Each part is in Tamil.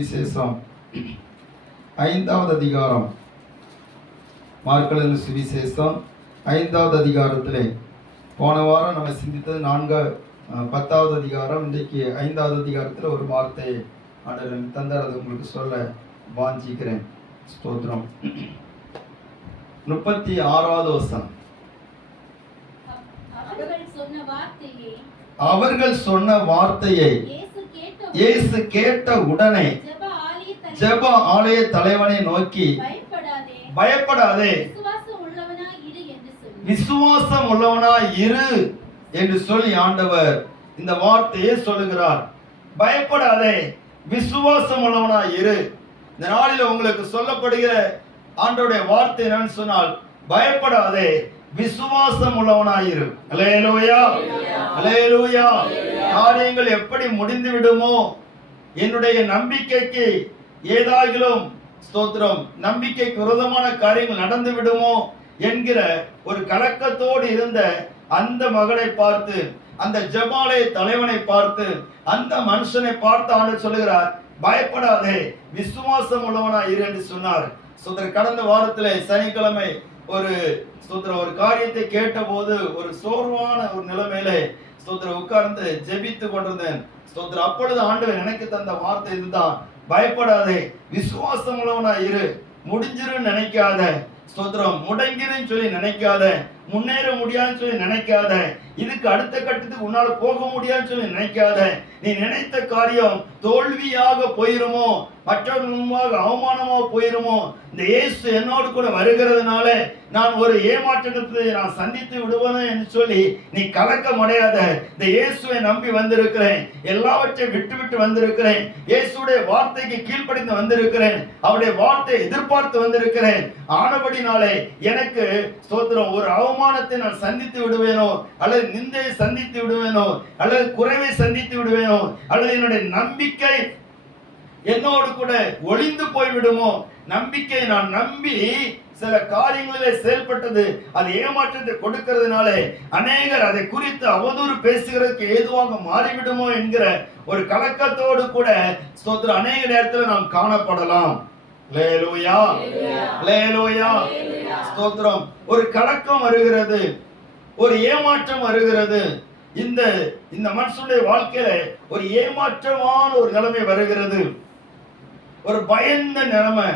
சுவிசேஷம் 5வது அதிகாரம், மார்க் எழுதின சுவிசேஷம் 5வது அதிகாரத்திலே போன வாரம் நம்ம சிந்தித்தது 10வது அதிகாரம். இன்றைக்கு 5வது அதிகாரத்தில் ஒரு வார்த்தையை ஆண்டவர் தந்தார், அது உங்களுக்கு சொல்ல வாஞ்சிக்கிறேன். ஸ்தோத்திரம். 36வது வசனம். அவர்கள் சொன்ன வார்த்தையை இயேசு கேட்ட உடனே ஜெப ஆலய தலைவனை நோக்கி, பயப்படாதே, விசுவாசம் உள்ளவனாய் இரு என்று சொல்லி ஆண்டவர் இந்த வார்த்தையை சொல்லுகிறார். பயப்படாதே, விசுவாசம் உள்ளவனாய் இரு. இந்த நாளில் உங்களுக்கு சொல்லப்படுகிற ஆண்டவருடைய வார்த்தை என்னன்னு சொன்னால், பயப்படாதே, விசுவாசம் உள்ளவனாயிரு. அல்லேலூயா, அல்லேலூயா. காரியங்கள் எப்படி முடிந்து விடுமோ, என்னுடைய நம்பிக்கைக்கு ஏதாகிலும் ஸ்தோத்திரம், நம்பிக்கைக்கு விரோதமான காரியங்கள் நடந்து விடுமோ என்கிற ஒரு கலக்கத்தோடு இருந்த அந்த மகனை பார்த்து, அந்த ஜெபாலய தலைவனை பார்த்து, அந்த மனுஷனை பார்த்து ஆண்டவர் சொல்லுகிறார், பயப்படாதே, விசுவாசம் உள்ளவனாய் இரு என்று சொன்னார். கடந்த வாரத்திலே சனிக்கிழமை ஒரு காரியத்தை கேட்ட போது ஒரு சோர்வான ஒரு நிலைமையில உட்கார்ந்து ஜெபித்து கொண்டிருந்தேன். அப்பொழுது ஆண்டவர் எனக்கு தந்த வார்த்தை இதுதான், பயப்படாதே, விசுவாசம் உள்ளவனா இரு. முடிஞ்சிருன்னு நினைக்காத, முடங்கிருன்னு சொல்லி நினைக்காத, முன்னேற முடியாதுன்னு சொல்லி நினைக்காத, இதுக்கு அடுத்த கட்டத்துக்கு உன்னால போக முடியாதுன்னு சொல்லி நினைக்காத. நீ நினைத்த காரியம் தோல்வியாக போயிருமோ, மற்றவர்கள் முன்பாக அவமானமாக போயிருமோ, இந்த இயேசு என்னோடு கூட வருகிறதுனால நான் ஒரு ஏமாற்றத்தை நான் சந்தித்து விடுவேன் என்று சொல்லி நீ கலக்கம் அடையாத. இந்த இயேசுவை நம்பி வந்திருக்கிறேன், எல்லாவற்றையும் விட்டு வந்திருக்கிறேன், இயேசுடைய வார்த்தைக்கு கீழ்ப்படிந்து வந்திருக்கிறேன், அவருடைய வார்த்தையை எதிர்பார்த்து வந்திருக்கிறேன். ஆனபடினாலே எனக்கு ஸ்தோத்திரம், ஒரு அவமானத்தை நான் சந்தித்து விடுவேனோ, அல்லது நிந்தையை சந்தித்து விடுவேனோ, அல்லது குறைவை சந்தித்து விடுவேனோ, அல்லது என்னுடைய நம்பிக்கை என்னோடு கூட ஒளிந்து போய்விடுமோ. நம்பிக்கை நான் நம்பி சில காரியங்களிலே செயல்பட்டது, அது ஏமாற்றத்தை கொடுக்கிறதுனாலே அநேகர் அதை குறித்து அவதூறு பேசுகிறதுக்கு ஏதுவாக மாறிவிடுமோ என்கிற ஒரு கலக்கத்தோடு கூட ஸ்தோத்திரம் அநேக நேரத்தில் நாம் காணப்படலாம். அல்லேலூயா, அல்லேலூயா, ஸ்தோத்திரம். ஒரு கலக்கம் வருகிறது, ஒரு ஏமாற்றம் வருகிறது. இந்த மனுஷனுடைய வாழ்க்கையில ஒரு ஏமாற்றமான ஒரு நிலைமை வருகிறது, ஒரு பயந்த நிலைமை.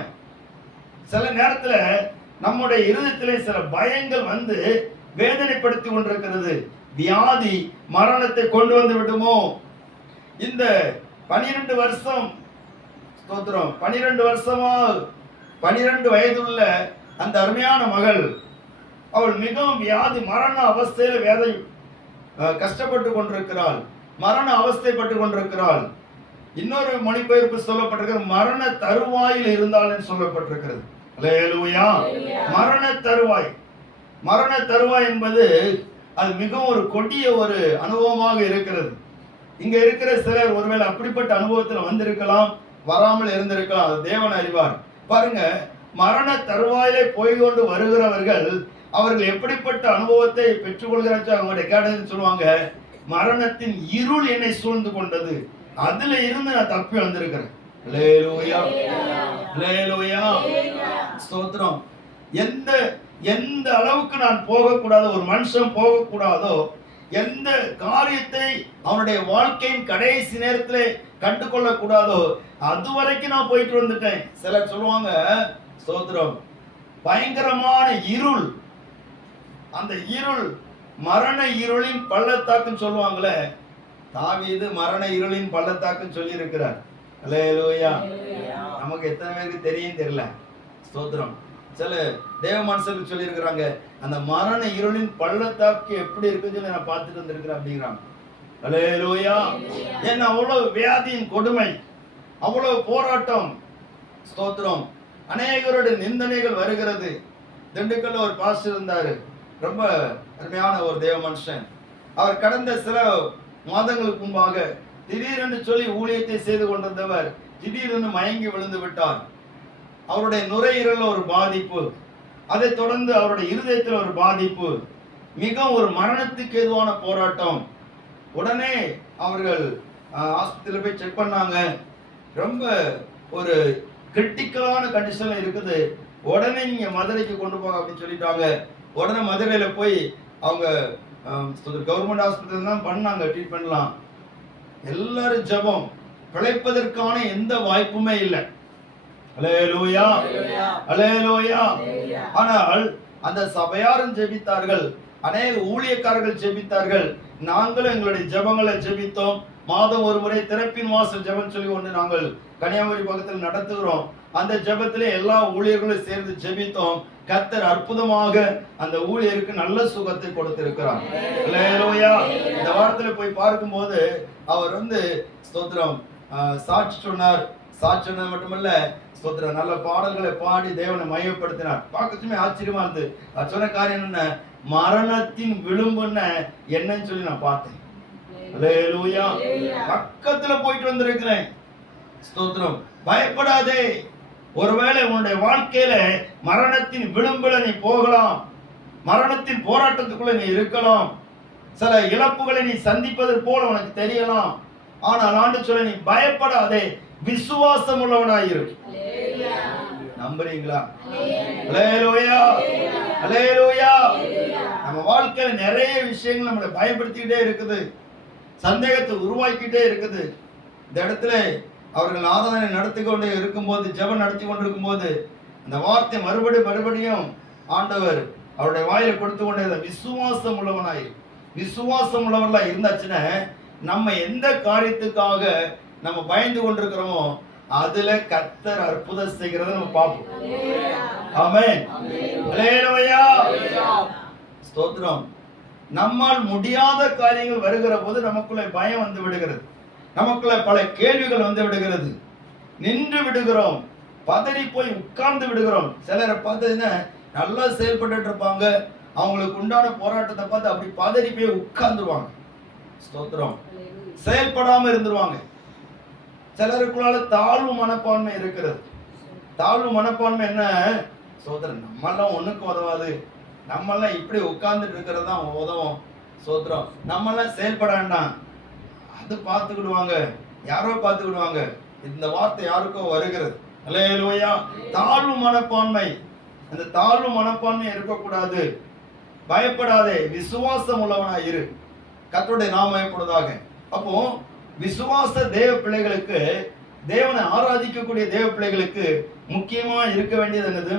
சில நேரத்துல நம்முடைய இருதயத்திலே சில பயங்கள் வந்து வேதனைப்படுத்தி கொண்டிருக்கிறது. வியாதி மரணத்தை கொண்டு வந்து விடுமோ. இந்த 12 வருஷம் ஸ்தோத்திரம், 12 வருஷமா 12 வயதுள்ள அந்த அருமையான மகள், அவள் மிகவும் வியாதி மரண அவஸ்தையில கஷ்டப்பட்டு கொண்டிருக்கிறாள், மரண அவஸ்தைப்பட்டு கொண்டிருக்கிறாள். இன்னொரு மொழிபெயர்ப்பு சொல்லப்பட்டிருக்கிறது, மரண தருவாயில் இருந்தால் சொல்லப்பட்டிருக்கிறது. அல்லேலூயா. மரண தருவாய், மரண தருவாய் என்பது அது மிகவும் ஒரு கொடிய ஒரு அனுபவமாக இருக்கிறது. இங்க இருக்கிற சிலர் ஒருவேளை அப்படிப்பட்ட அனுபவத்தில் வந்திருக்கலாம், வராமல் இருந்திருக்கலாம், அது தேவன் அறிவார். பாருங்க, மரண தருவாயிலே போய்கொண்டு வருகிறவர்கள் அவர்கள் எப்படிப்பட்ட அனுபவத்தை பெற்றுக்கொள்கிறார்கள். அவங்களுடைய கேட்டதுன்னு சொல்லுவாங்க, மரணத்தின் இருள் என்னை சூழ்ந்து கொண்டது, அதுல இருந்து நான் தப்பி வந்திருக்கிறேன். அல்லேலூயா, அல்லேலூயா, ஸ்தோத்திரம். எந்த அளவுக்கு நான் போகக்கூடாதோ, ஒரு மனுஷன் போகக்கூடாதோ, எந்த காரியத்தை அவனுடைய வாழ்க்கையின் கடைசி நேரத்திலே கண்டு கொள்ளக்கூடாதோ அது வரைக்கும் நான் போயிட்டு வந்துட்டேன். சிலர் சொல்லுவாங்க, ஸ்தோத்திரம், பயங்கரமான இருள், அந்த இருள் மரண இருளின் பள்ளத்தாக்குன்னு சொல்லுவாங்களே, தாவீது மரண இருளின் பள்ளத்தாக்குன்னு சொல்லி இருக்கிறார். அல்லேலூயா. நமக்கு எத்தனை பேருக்கு தெரியும் தெரியல, ஸ்தோத்திரம். சில தேவ மனுஷருக்கு சொல்லி இருக்கிறாங்க, அந்த மரண இருளின் பள்ளத்தாக்கு எப்படி இருக்குன்னு சொல்லி நான் பார்த்துட்டு வந்திருக்கிறேன் அப்படிங்கிறாங்க. அல்லேலூயா. ஏன்னா அவ்வளவு வியாதியின் கொடுமை, அவ்வளவு போராட்டம், ஸ்தோத்திரம். அநேகருடைய நிந்தனைகள் வருகிறது. திண்டுக்கல்ல ஒரு பாஸ்டர் இருந்தாரு, ரொம்ப அருமையான ஒரு தேவ மனுஷன். அவர் கடந்த சில மாதங்களுக்கு முன்பாக திடீரென்று சொல்லி ஊழியத்தை செய்து கொண்டிருந்தவர் திடீரென்று மயங்கி விழுந்து விட்டார். அவருடைய நுரையீரலில் ஒரு பாதிப்பு, அதை தொடர்ந்து அவருடைய இருதயத்தில் ஒரு பாதிப்பு, மிக ஒரு மரணத்துக்கு ஏதுவான போராட்டம். உடனே அவர்கள் ஆஸ்பத்திரியில் போய் செக் பண்ணாங்க. ரொம்ப ஒரு கிரிட்டிக்கலான கண்டிஷன்ல இருக்குது. உடனே நீங்க மதுரைக்கு கொண்டு போங்க அப்படின்னு சொல்லிட்டாங்க. உடனே மதுரையில போய் அவங்க கவர்மெண்ட் ஹாஸ்பிட்டல் தான் பண்ணாங்க ட்ரீட்மெண்ட்லாம். எல்லாரும் ஜெபம், பிழைப்பதற்கான எந்த வாய்ப்புமே இல்லை. அல்லேலூயா, அல்லேலூயா. ஆனால் அந்த சபையாரும் ஜெபித்தார்கள், அநேக ஊழியக்காரர்கள் ஜெபித்தார்கள். நாங்களும் எங்களுடைய ஜெபங்களை ஜெபித்தோம். மாதம் ஒரு முறை திறப்பின் வாசல் ஜெபம் சொல்லி ஒன்று நாங்கள் கன்னியாகுமரி பக்கத்தில் நடத்துகிறோம். அந்த ஜெபத்திலே எல்லா ஊழியர்களும் சேர்ந்து ஜெபித்தோம். கர்த்தர் அற்புதமாக அந்த ஊழியருக்கு நல்ல சுகத்தை கொடுத்திருக்கிறார். அல்லேலூயா. இந்த வாரத்துல போய் பார்க்கும்போது அவர் ஸ்தோத்திரம் சாட்சி சொன்னார். சாட்சி சொன்னது மட்டுமல்ல, ஸ்தோத்திரம் நல்ல பாடல்களை பாடி தேவனை மையப்படுத்தினார். பார்க்கச்சுமே ஆச்சரியமா இருந்தது. அது சொன்ன காரியம் என்ன, மரணத்தின் விளிம்புன்னு என்னன்னு சொல்லி நான் பார்த்தேன். அல்லேலூயா. பக்கத்துல போயிட்டு வந்திருக்கிறேன். ஸ்தோத்திரம். பயப்படாதே. ஒருவேளை உன்னுடைய வாழ்க்கையில மரணத்தின் விளிம்புல நீ போகலாம், மரணத்தின் போராட்டத்துக்குள்ள நீ இருக்கலாம், சில இழப்புகளை நீ சந்திப்பது போல உனக்கு தெரியலாம். ஆனால் ஆண்டு சொல்ல, நீ பயப்படாதே, விசுவாசம் உள்ளவனாயிரு. நம்புறீங்களா? அல்லேலூயா, அல்லேலூயா. நம்ம வாழ்க்கையில நிறைய விஷயங்கள் நம்மளை பயப்படுத்திக்கிட்டே இருக்குது, சந்தேகத்தை உருவாக்கிட்டே இருக்குது. இந்த இடத்துல அவர்கள் ஆராதனை நடத்தி கொண்டு இருக்கும்போது, ஜெபம் நடத்தி கொண்டிருக்கும் போது, அந்த வார்த்தை மறுபடியும் ஆண்டவர் அவருடைய வாயில கொடுத்து கொண்டே, விசுவாசம் உள்ளவனாய், விசுவாசம் உள்ளவர்களா இருந்தாச்சுன்னா நம்ம எந்த காரியத்துக்காக நம்ம பயந்து கொண்டிருக்கிறோமோ அதுல கர்த்தர் அற்புதம் செய்கிறத நம்ம பார்ப்போம். ஆமென், அல்லேலூயா, ஸ்தோத்திரம். நம்மால் முடியாத காரியங்கள் வருகிற போது நமக்குள்ள பயம் வந்து விடுகிறது, நமக்குள்ள பல கேள்விகள் வந்து விடுகிறது, நின்று விடுகிறோம், பதறி போய் உட்கார்ந்து விடுகிறோம். சிலரை பார்த்ததுன்னா நல்லா செயல்பட்டு இருப்பாங்க, அவங்களுக்கு உண்டான போராட்டத்தை பார்த்து அப்படி பதறி போய் உட்கார்ந்துருவாங்க. ஸ்தோத்திரம். செயல்படாம இருந்துருவாங்க. சிலருக்குள்ளால தாழ்வு மனப்பான்மை இருக்கிறது. தாழ்வு மனப்பான்மை என்ன, ஸ்தோத்திரம், நம்மெல்லாம் ஒண்ணுக்கு உதவாது, நம்மெல்லாம் இப்படி உட்கார்ந்துட்டு இருக்கிறது தான் உதவும். ஸ்தோத்திரம். நம்மெல்லாம் செயல்பட வேண்டாம், அது பார்த்துக்கிடுவாங்க, யாரோ பார்த்துக்கிடுவாங்க. இந்த வார்த்தை யாருக்கோ வருகிறது. அல்லேலூயா. தாழ்வு மனப்பான்மை, அந்த தாழ்வு மனப்பான்மை இருக்கக்கூடாது. பயப்படாதே, விசுவாசம் உள்ளவனாய் இரு. கர்த்தருடைய நாமம் மகிமைப்படுவதாக. அப்போ விசுவாச தேவ பிள்ளைகளுக்கு, தேவனை ஆராதிக்கக்கூடிய தேவ பிள்ளைகளுக்கு முக்கியமா இருக்க வேண்டியது என்னது?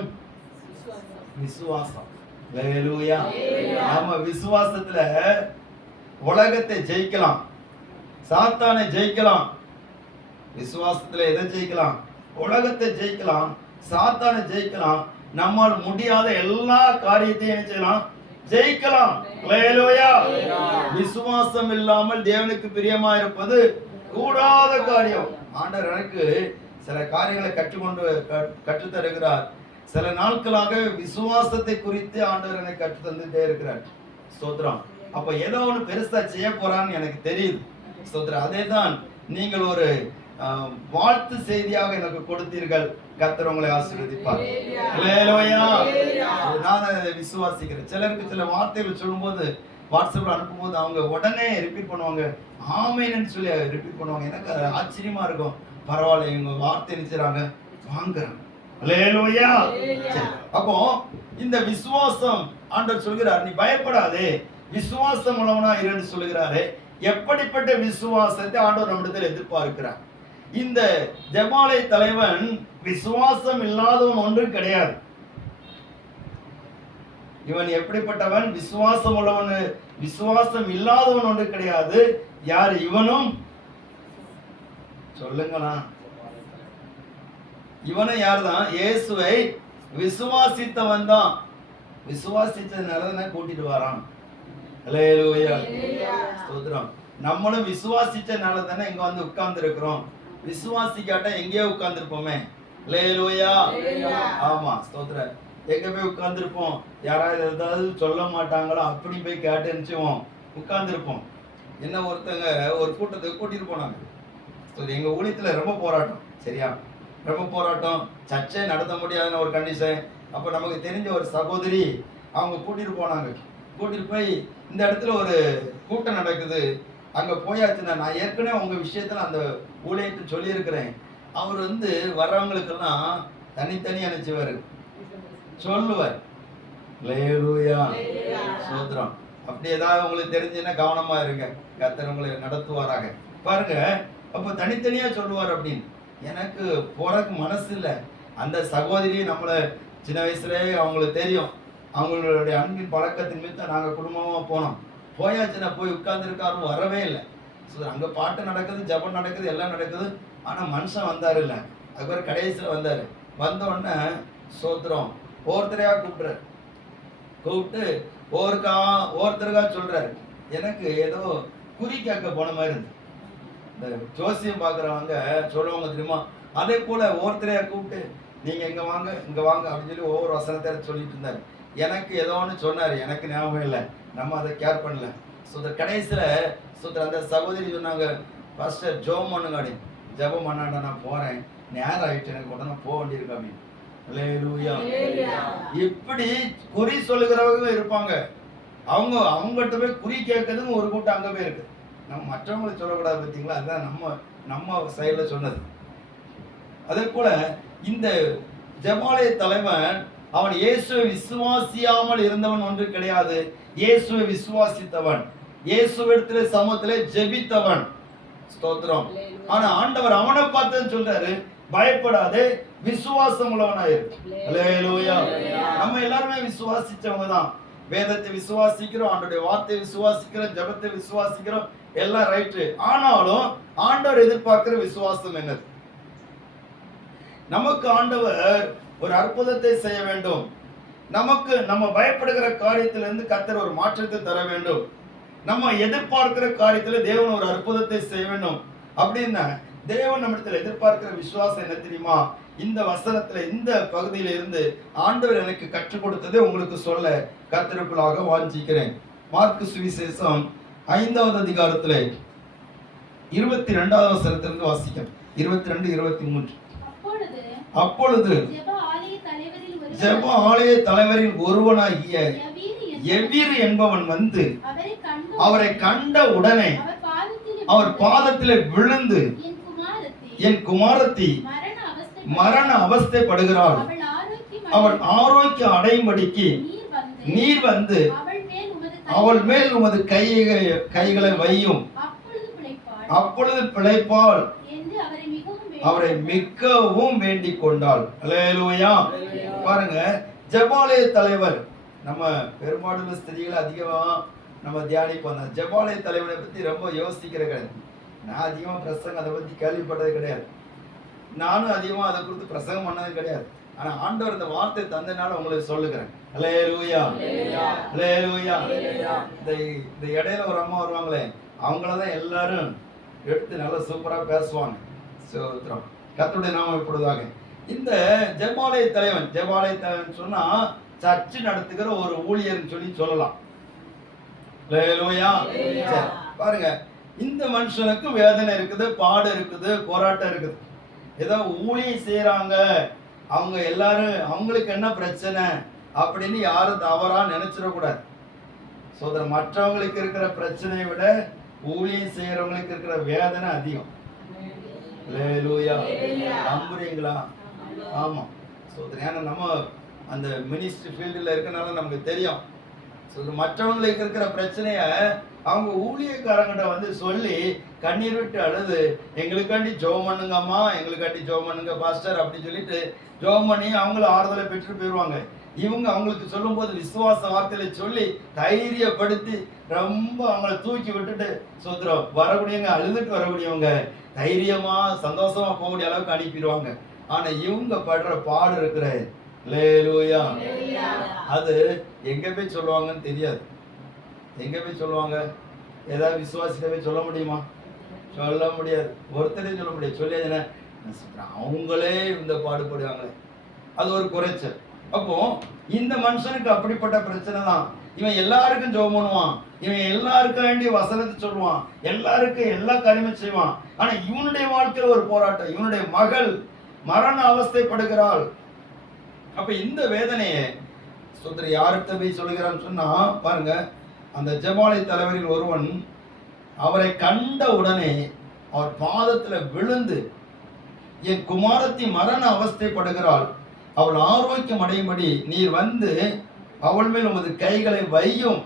விசுவாசம். அல்லேலூயா. நாம விசுவாசத்துல உலகத்தை ஜெயிக்கலாம், சாத்தானை ஜெயிக்கலாம். விசுவாசத்துல எதை ஜெயிக்கலாம்? உலகத்தை ஜெயிக்கலாம், சாத்தானை ஜெயிக்கலாம். நம்மால் முடியாத எல்லா காரியத்தையும் என்ன செய்யலாம்? ஜெயிக்கலாம். அல்லேலூயா. விசுவாசம் இல்லாமல் தேவனுக்கு பிரியமா இருப்பது கூடாத காரியம். ஆண்டவர் எனக்கு சில காரியங்களை கற்றுத் தருகிறார். சில நாட்களாக விசுவாசத்தை குறித்து ஆண்டவர் எனக்கு கற்றுத் தந்துட்டே இருக்கிறார். ஸ்தோத்திரம். அப்ப ஏதோ ஒன்று பெருசா செய்ய போறான்னு எனக்கு தெரியுது. ஸ்தோத்திரம். அதே தான் நீங்கள் ஒரு வாழ்த்து செய்தியாக எனக்கு கொடுத்தீர்கள். கர்த்தர் உங்களை ஆசீர்வதிப்பார். அல்லேலூயா. நான் அதை விசுவாசிக்கிறேன். சிலருக்கு சில வார்த்தைகள் சொல்லும்போது, வாட்ஸ்அப்ல அனுப்பும்போது அவங்க உடனே ரிப்பீட் பண்ணுவாங்க, ஆமென்னு சொல்லி ரிப்பீட் பண்ணுவாங்க. எனக்கு ஆச்சரியமா இருக்கும். பரவாயில்ல, இவங்க வார்த்தை நினைச்சாங்க, வாங்குறாங்க. அல்லேலூயா. அப்போ இந்த விசுவாசம், ஆண்டவர் சொல்கிறார், நீ பயப்படாதே, விசுவாசம் உள்ளவனா இருந்து சொல்லுகிறாரு. எப்படிப்பட்ட விசுவாசத்தை ஆண்டவர் நம்மிடத்தில் எதிர்பார்க்கிறார்? இந்த ஜெபாலய தலைவன் விசுவாசம் இல்லாதவன் ஒன்றும் கிடையாது. இவன் எப்படிப்பட்டவன்? விசுவாசம் உள்ளவன், விசுவாசம் இல்லாதவன் ஒன்று கிடையாது. யார் இவனும்? சொல்லுங்களா. இவனும் யாருதான்? இயேசுவை விசுவாசித்தவன் தான். விசுவாசிச்சதுனால கூட்டிட்டு வரான். அல்லேலூயா. ஸ்தோத்திரம். நம்மளும் விசுவாசிச்சனால தானே இங்க வந்து உட்கார்ந்து இருக்கிறோம். விசுவாசிக்காட்டா எங்கேயோ உட்கார்ந்துருப்போமே. அல்லேலூயா. ஆமா, ஸ்தோத்திரம். எங்க போய் உட்கார்ந்துருப்போம்? யாராவது ஏதாவது சொல்ல மாட்டாங்களோ அப்படி போய் கேட்டு நினைச்சுவோம் உட்கார்ந்துருப்போம். என்ன ஒருத்தங்க ஒரு கூட்டத்துக்கு கூட்டிட்டு போனாங்க. எங்க ஊழியத்துல ரொம்ப போராட்டம், சரியா, ரொம்ப போராட்டம். சர்ச்சை நடத்த முடியாதுன்னு ஒரு கண்டிஷன். அப்ப நமக்கு தெரிஞ்ச ஒரு சகோதரி அவங்க கூட்டிட்டு போனாங்க. கூட்டிட்டு போய் இந்த இடத்துல ஒரு கூட்டம் நடக்குது, அங்க போயாச்சுன்னா, நான் ஏற்கனவே உங்க விஷயத்துல அந்த ஊழியத்தை சொல்லியிருக்கிறேன், அவர் வர்றவங்களுக்கெல்லாம் தனித்தனி அனுப்பிச்சுவாரு, சொல்லுவார். அல்லேலூயா, சோத்திரம். அப்படி ஏதாவது உங்களுக்கு தெரிஞ்சுன்னா கவனமா இருங்க, கர்த்தர் உங்களை நடத்துவாராக. பாருங்க, அப்ப தனித்தனியா சொல்லுவார் அப்படின்னு. எனக்கு போறதுக்கு மனசு இல்லை. அந்த சகோதரி நம்மளை சின்ன வயசுலேயே அவங்களுக்கு தெரியும், அவங்களுடைய அன்பின் பழக்கத்தின் மீது நாங்கள் குடும்பமாக போனோம். போயாச்சுன்னா போய் உட்கார்ந்துருக்காரும், வரவே இல்லை. ஸோ அங்கே பாட்டு நடக்குது, ஜபம் நடக்குது, எல்லாம் நடக்குது. ஆனால் மனுஷன் வந்தார் இல்லை. அதுக்கப்புறம் கடைசியில் வந்தார். வந்தோடனே சோத்திரம் ஒவ்வொருத்தரையாக கூப்பிட்டு ஒவ்வொருத்தருக்கா சொல்கிறாரு. எனக்கு ஏதோ குறி கேட்க போன மாதிரி இருந்து. இந்த ஜோசியம் பார்க்குறவங்க சொல்லுவாங்க தெரியுமா, அதே போல் ஒவ்வொருத்தரையாக கூப்பிட்டு நீங்கள் இங்கே வாங்க இங்கே வாங்க அப்படின்னு சொல்லி ஒவ்வொரு வசனத்தை சொல்லிட்டு இருந்தார். எனக்கு ஏதோ ஒன்று சொன்னார், எனக்கு ஞாபகம் இல்லை, நம்ம அதை கேர் பண்ணல. ஸோ இந்த கடைசியில் அந்த சகோதரி சொன்னாங்க, பாஸ்டர் ஜெபம் பண்ணுங்க அப்படின்னு. ஜெபம் பண்ணாண்டா நான் போகிறேன், நேரம் ஆகிட்டு, எனக்கு உடனே போக வேண்டியிருக்கு அப்படின்னு. அல்லேலூயா. இப்படி குறி சொல்லுகிறவங்க இருப்பாங்க. அவங்ககிட்ட போய் குறி கேட்கறதும் ஒரு கூட்டம் அங்கே போய் இருக்கு. நம்ம மற்றவங்களை சொல்லக்கூடாது, பார்த்தீங்களா? அதுதான் நம்ம சைடில் சொன்னது. அதே போல இந்த ஜெபாலய தலைவன், அவன் இயேசுவை விசுவாசியாமல் இருந்தவன் ஒன்று கிடையாது. இயேசுவை விசுவாசித்தவன், இயேசுவிடத்திலே சமூகத்திலே ஜெபித்தவன். ஸ்தோத்திரம். ஆனா ஆண்டவர் அவனை பார்த்து சொல்றாரு, பயப்படாதே, விசுவாசம் உள்ளவனாயிரு. அல்லேலூயா. நம்ம எல்லாருமே விசுவாசிச்சவங்க தான். வேதத்தை விசுவாசிக்கிறோம், ஆண்டவருடைய வார்த்தையை விசுவாசிக்கிறோம், ஜெபத்தை விசுவாசிக்கிறோம், எல்லாம் ரைட்டு. ஆனாலும் ஆண்டவர் எதிர்பார்க்கிற விசுவாசம் என்னது? நமக்கு ஆண்டவர் ஒரு அற்புதத்தை செய்ய வேண்டும். நம்ம பயப்படுகிற காரியத்திலிருந்து கர்த்தர் ஒரு மாற்றத்தை தர வேண்டும். நம்ம எதிர்பார்க்கிற காரியத்துல தேவன் ஒரு அற்புதத்தை செய்ய வேண்டும். அப்படின்னா தேவன் நம்மிடத்தில் எதிர்பார்க்கிற விசுவாசம் என்ன தெரியுமா? இந்த வசனத்துல, இந்த பகுதியில இருந்து ஆண்டவர் எனக்கு கற்றுக் கொடுத்ததை உங்களுக்கு சொல்ல கர்த்தருக்குள்ளாக வாஞ்சிக்கிறேன். மார்க்கு சுவிசேஷம் 5வது அதிகாரத்திலே 22வது வசனத்திலிருந்து வாசிக்கிறேன். 22, 23. அப்பொழுது ஜெப ஆலய தலைவரில் ஒருவனாகிய எவ்வீரு என்பவன் வந்து அவரை கண்ட உடனே அவர் பாதத்திலே விழுந்து, என் குமாரத்தி மரண அவஸ்தைப்படுகிறாள், அவள் ஆரோக்கியம் அடையும்படிக்கு நீர் வந்து அவள் மேல் உமது கைகளை வையும், அப்பொழுது பிழைப்பாள். அவரை மிகவும் வேண்டிக் கொண்டாள். அல்லேலூயா. பாருங்க, ஜெபாலய தலைவர், நம்ம பெரும்பாலும் ஸ்திரீகளை அதிகமா நம்ம தியானிப்போம். ஜெபாலய தலைவனை பத்தி ரொம்ப யோசிக்கிற கிடையாது. நான் அதிகமா பிரசங்கம் அதை பத்தி கேள்விப்பட்டது கிடையாது. நானும் அதிகமா அதை குறித்து பிரசங்கம் பண்ணது கிடையாது. ஆனா ஆண்டவர் இந்த வார்த்தை தந்தனால உங்களுக்கு சொல்லுகிறேன். அல்லேலூயா, அல்லேலூயா. இந்த இடையில ஒரு அம்மா வருவாங்களே, அவங்களதான் எல்லாரும் எடுத்து நல்லா சூப்பரா பேசுவாங்க. கர்த்தருடைய நாமம் இப்பொழுதாக. இந்த ஜெபாலய தலைவன் சொன்னா சர்ச்சு நடத்துகிற ஒரு ஊழியர்னு சொல்லலாம். பாருங்க, இந்த மனுஷனுக்கு வேதனை இருக்குது, பாடு இருக்குது, போராட்டம் இருக்குது. ஏதோ ஊழியம் செய்யறாங்க, அவங்க எல்லாரும் அவங்களுக்கு என்ன பிரச்சனை அப்படின்னு யாரும் தவறா நினைச்சிடக்கூடாது. சோதரன், மற்றவங்களுக்கு இருக்கிற பிரச்சனையை விட ஊழியம் செய்யறவங்களுக்கு இருக்கிற வேதனை அதிகம். நம்புறீங்களா? ஆமா. ஏன்னா நம்ம அந்த மினிஸ்ட்ரி ஃபீல்டில் இருக்கனால நமக்கு தெரியும். மற்றவங்களுக்கு இருக்கிற பிரச்சனைய அவங்க ஊழியக்காரங்கிட்ட வந்து சொல்லி கண்ணீர் விட்டு அழுது, எங்களுக்காண்டி ஜெபம் பண்ணுங்கம்மா, எங்களுக்காண்டி ஜெபம் பண்ணுங்க பாஸ்டர் அப்படின்னு சொல்லிட்டு ஜெபம் பண்ணி அவங்கள ஆறுதலை பெற்றுட்டு போயிடுவாங்க. இவங்க அவங்களுக்கு சொல்லும் போது விசுவாச வார்த்தையில சொல்லி தைரியப்படுத்தி ரொம்ப அவங்கள தூக்கி விட்டுட்டு சோத்திரம் வரக்கூடியவங்க, அழுதுட்டு வரக்கூடியவங்க தைரியமா சந்தோஷமா போகக்கூடிய அளவுக்கு அனுப்பிடுவாங்க. ஆனா இவங்க படுற பாடு இருக்கிற அல்லேலூயா, அது எங்க போய் சொல்லுவாங்கன்னு தெரியாது. எங்க போய் சொல்லுவாங்க? ஏதாவது விசுவாசிட்ட போய் சொல்ல முடியுமா? சொல்ல முடியாது. ஒருத்தரையும் சொல்ல முடியாது. சொல்லி அவங்களே இந்த பாடுபடுவாங்க, அது ஒரு குறைச்சல். அப்போ இந்த மனுஷனுக்கு அப்படிப்பட்ட பிரச்சனை தான். இவன் எல்லாருக்கும் ஜெபம் பண்ணுவான், இவன் எல்லாருக்கும் வேண்டிய வசனத்தை சொல்லுவான், எல்லாருக்கும் எல்லா காரியமும் செய்வான். ஆனா இவனுடைய வாழ்க்கையில் ஒரு போராட்டம். இவனுடைய மகள் மரண அவஸ்தைப்படுகிறாள். அப்ப இந்த வேதனையை சுந்தர யார்கிட்ட போய் சொல்லுகிறான்னு சொன்னா பாருங்க, அந்த ஜெபாலய தலைவரில் ஒருவன் அவரை கண்ட உடனே அவர் பாதத்துல விழுந்து, என் குமாரத்தி மரண அவஸ்தைப்படுகிறாள், அவள் ஆரோக்கியம் அடையும்படி நீர் வந்து அவள் மேல் உமது கைகளை வையும்,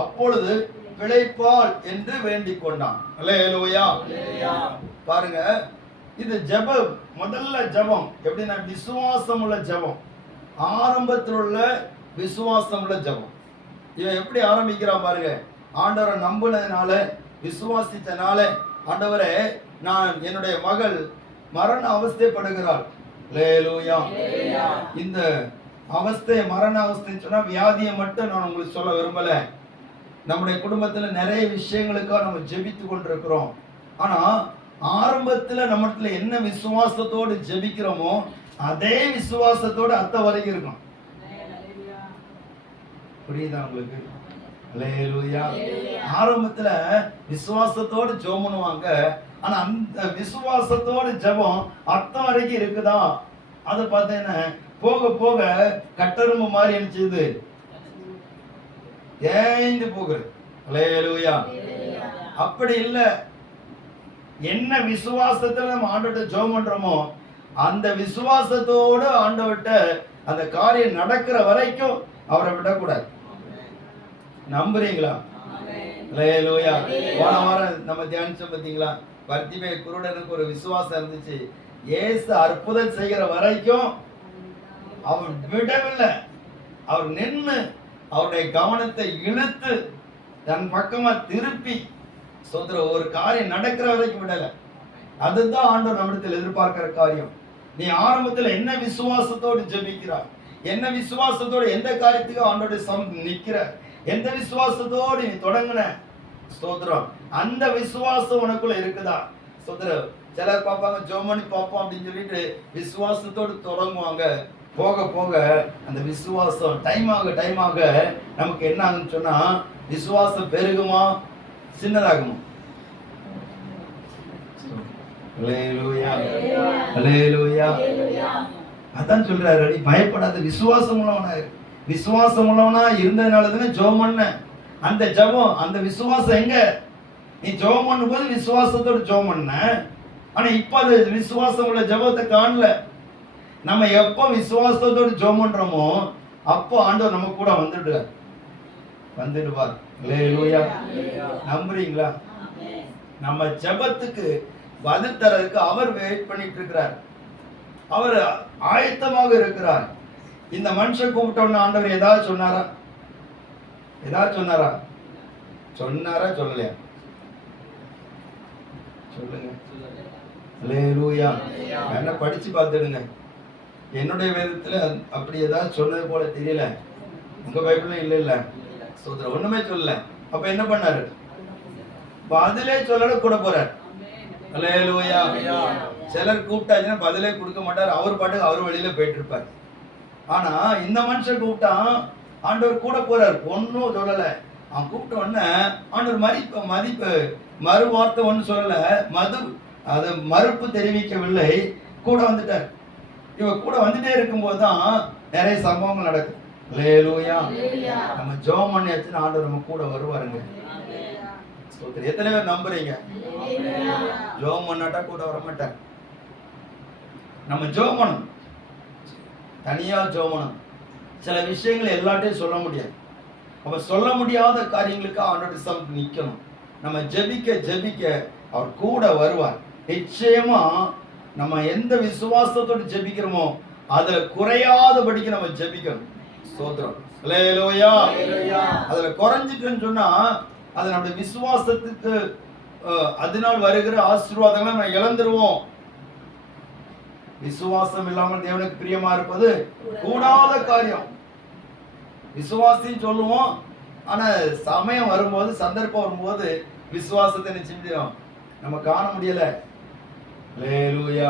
அப்பொழுது பிழைப்பாள் என்று வேண்டிக் கொண்டான். அல்லேலூயா. பாருங்க, இது ஜெபம். முதல்ல ஜெபம் எப்படின்னா விசுவாசம் உள்ள ஜெபம், ஆரம்பத்தில் உள்ள விசுவாசம் உள்ள ஜெபம். இவன் எப்படி ஆரம்பிக்கிறான் பாருங்க, ஆண்டவரை நம்பினதுனால, விசுவாசித்தனால, ஆண்டவரே நான் என்னுடைய மகள் மரண அவஸ்தைப்படுகிறாள். அல்லேலூயா. இந்த அவஸ்தை மரண அவஸ்தைன்னு சொன்னா வியாதியை மட்டும் நான் உங்களுக்கு சொல்ல விரும்பல. நம்முடைய குடும்பத்துல நிறைய விஷயங்களுக்காக நம்ம ஜெபித்து கொண்டிருக்கிறோம். ஆனா ஆரம்பத்துல நம்மத்துல என்ன விசுவாசத்தோடு ஜெபிக்கிறோமோ அதே விசுவாசத்தோடு அத்தை வரைக்கும் இருக்கும். புரியுதா உங்களுக்கு? அல்லேலூயா. ஆரம்பத்துல விசுவாசத்தோடு ஜெபம் பண்ணுவாங்க, ஆனா அந்த விசுவாசத்தோடு ஜெபம் அத்தை வரைக்கும் இருக்குதா? அதை பார்த்தேன்னா போக போக கட்டரும்பு மாதிரி என்ன செய்யுது, தேய்ந்து போகுது. அல்லேலூயா. அப்படி இல்லை, என்ன விசுவாசத்துல நம்ம ஆண்டவர்கிட்ட ஜெபம் பண்றோமோ அந்த விசுவாசத்தோடு ஆண்டவர்கிட்ட அந்த காரியம் நடக்கிற வரைக்கும் அவரை விடக்கூடாது. நம்புறீங்களா? அல்லேலூயா. போன வாரம் நம்ம தியானிச்சோம் பார்த்தீங்களா, பர்த்திமே குருடனுக்கு ஒரு விசுவாசம் இருந்துச்சு. இயேசு அற்புதம் செய்கிற வரைக்கும் அவர் விடவில்லை. அவர் நின்று அவருடைய கவனத்தை இழுத்து தன் பக்கமா திருப்பி சொல்ற ஒரு காரியம் நடக்கிற வரைக்கும் விடல. அதுதான் ஆண்டவர் நம்மிடத்தில் எதிர்பார்க்கிற காரியம். நீ ஆரம்பத்துல என்ன விசுவாசத்தோடு ஜெபிக்கிறாய், என்ன விசுவாசத்தோடு எந்த காரியத்துக்கு ஆண்டோட நிக்கிற, எந்த விசுவாசத்தோடு நீ தொடங்கின, ஸ்தோத்திரம், அந்த விசுவாசம் உனக்குள்ள இருக்குதா? ஸ்தோத்திரம். சிலர் பார்ப்பாங்க ஜோமனி பார்ப்போம் அப்படின்னு சொல்லிட்டு விசுவாசத்தோடு தொடங்குவாங்க. போக போக அந்த விசுவாசம் டைம் ஆக நமக்கு என்ன ஆகுன்னு சொன்னா விசுவாசம் பெருகுமா சின்னதாகுமா? அல்லேலூயா. அல்லேலூயா. அதான் சொல்றாரு, நீ பயப்படாத, விசுவாசம் உள்ளவனா இரு. விசுவாசம் உள்ளவனா இருந்ததுனால தானே ஜெபம் பண்ண. அந்த ஜெபம், அந்த விசுவாசம் எங்க? நீ ஜெபம் பண்ணும்போது விசுவாசத்தோடு ஜெபம் பண்ண, ஆனா இப்ப அது விசுவாசம் உள்ள ஜெபத்தை காணல. நம்ம எப்போ விசுவாசத்தோடு ஜெபம் பண்றோமோ அப்போ ஆண்டவர் நம்ம கூட வந்துடுவார். அல்லேலூயா. நம்புறீங்களா? நம்ம ஜெபத்துக்கு பதில் தரதுக்கு அவர் வெயிட் பண்ணிட்டு இருக்கிறார். அவர் ஆயத்தமாக இருக்கிறார். இந்த மனுஷன் கூப்பிட்டோன்னு ஆண்டவர் ஏதாவது சொன்னாரா? சொன்னாரா சொல்லலையா? சொல்லுங்க. அல்லேலூயா. என்ன படிச்சு பார்த்துடுங்க. என்னுடைய வேதத்துல அப்படி ஏதாவது சொன்னது போல தெரியல. உங்க பைபிளும் இல்ல. சோதர ஒண்ணுமே சொல்லல. அப்ப என்ன பண்ணாரு? பதிலே சொல்லல கூட போறார். அல்லேலூயா. சிலர் கூப்பிட்டாச்சுன்னா பதிலே கொடுக்க மாட்டார், அவர் பாட்டுக்கு அவர் வழியில போயிட்டு இருப்பார். ஆனா இந்த மனுஷன் கூப்பிட்டான், ஆண்டவர் கூட போறார், ஒன்னும் சொல்லல. அவன் கூப்பிட்ட உடனே ஆண்டவர் மதிப்பு மறு வார்த்தை ஒன்னு சொல்லல, அது மறுப்பு தெரிவிக்கவில்லை, கூட வந்துட்டார். இவன் கூட வந்துட்டே இருக்கும்போது தான் நிறைய சம்பவங்கள் நடக்குது. அல்லேலூயா. நம்ம ஜெபம் பண்ணியாச்சுன்னா ஆண்டவர் நம்ம கூட வருவாருங்க. எத்தனை பேர் நம்புறீங்க? ஜெபம் பண்ணாட்டா கூட வர மாட்டார். நம்ம ஜெபம் பண்ணணும், தனியா ஜெபம் பண்ணணும். சில விஷயங்களை எல்லாத்தையும் சொல்ல முடியாது. அப்ப சொல்ல முடியாத காரியங்களுக்கு ஆண்டோட நிக்கணும். நம்ம ஜெபிக்க அவர் கூட வருவார். நிச்சயமா நம்ம எந்த விசுவாசத்தோடு ஜெபிக்கிறோமோ அதுல குறையாதபடிக்கு நம்ம ஜெபிக்கணும். ஸ்தோத்திரம். அல்லேலூயா. அதுல குறைஞ்சிட்டுன்னு சொன்னா அது நம்முடைய விசுவாசத்துக்கு அதனால் வருகிற ஆசீர்வாதங்களை நம்ம இழந்துருவோம். விசுவாசம் இல்லாமல் தேவனுக்கு பிரியமா இருப்பது கூடாத காரியம். விசுவாசின்னு சொல்லுவோம், ஆனா சமயம் வரும்போது, சந்தர்ப்பம் வரும்போது விசுவாசத்தை நிச்சயம் நம்ம காண முடியல. அல்லேலூயா.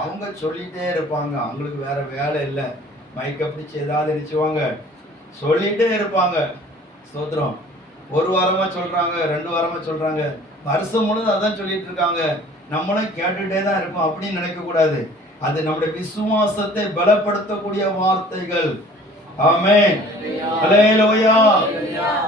அவங்க சொல்லிட்டே இருப்பாங்க, அவங்களுக்கு வேற வேலை இல்லை, மைக்க பிடிச்சி ஏதாவது நினைச்சுவாங்க, சொல்லிட்டே இருப்பாங்க. ஸ்தோத்திரம். ஒரு வாரமா சொல்றாங்க, 2 வாரமா சொல்றாங்க, வருஷம் முழுதும் அதான் சொல்லிட்டு இருக்காங்க. நம்மளும் கேட்டுட்டே தான் இருப்போம் அப்படின்னு நினைக்க கூடாது. அது நம்முடைய விசுவாசத்தை பலப்படுத்தக்கூடிய வார்த்தைகள். ஆமென். அல்லேலூயா.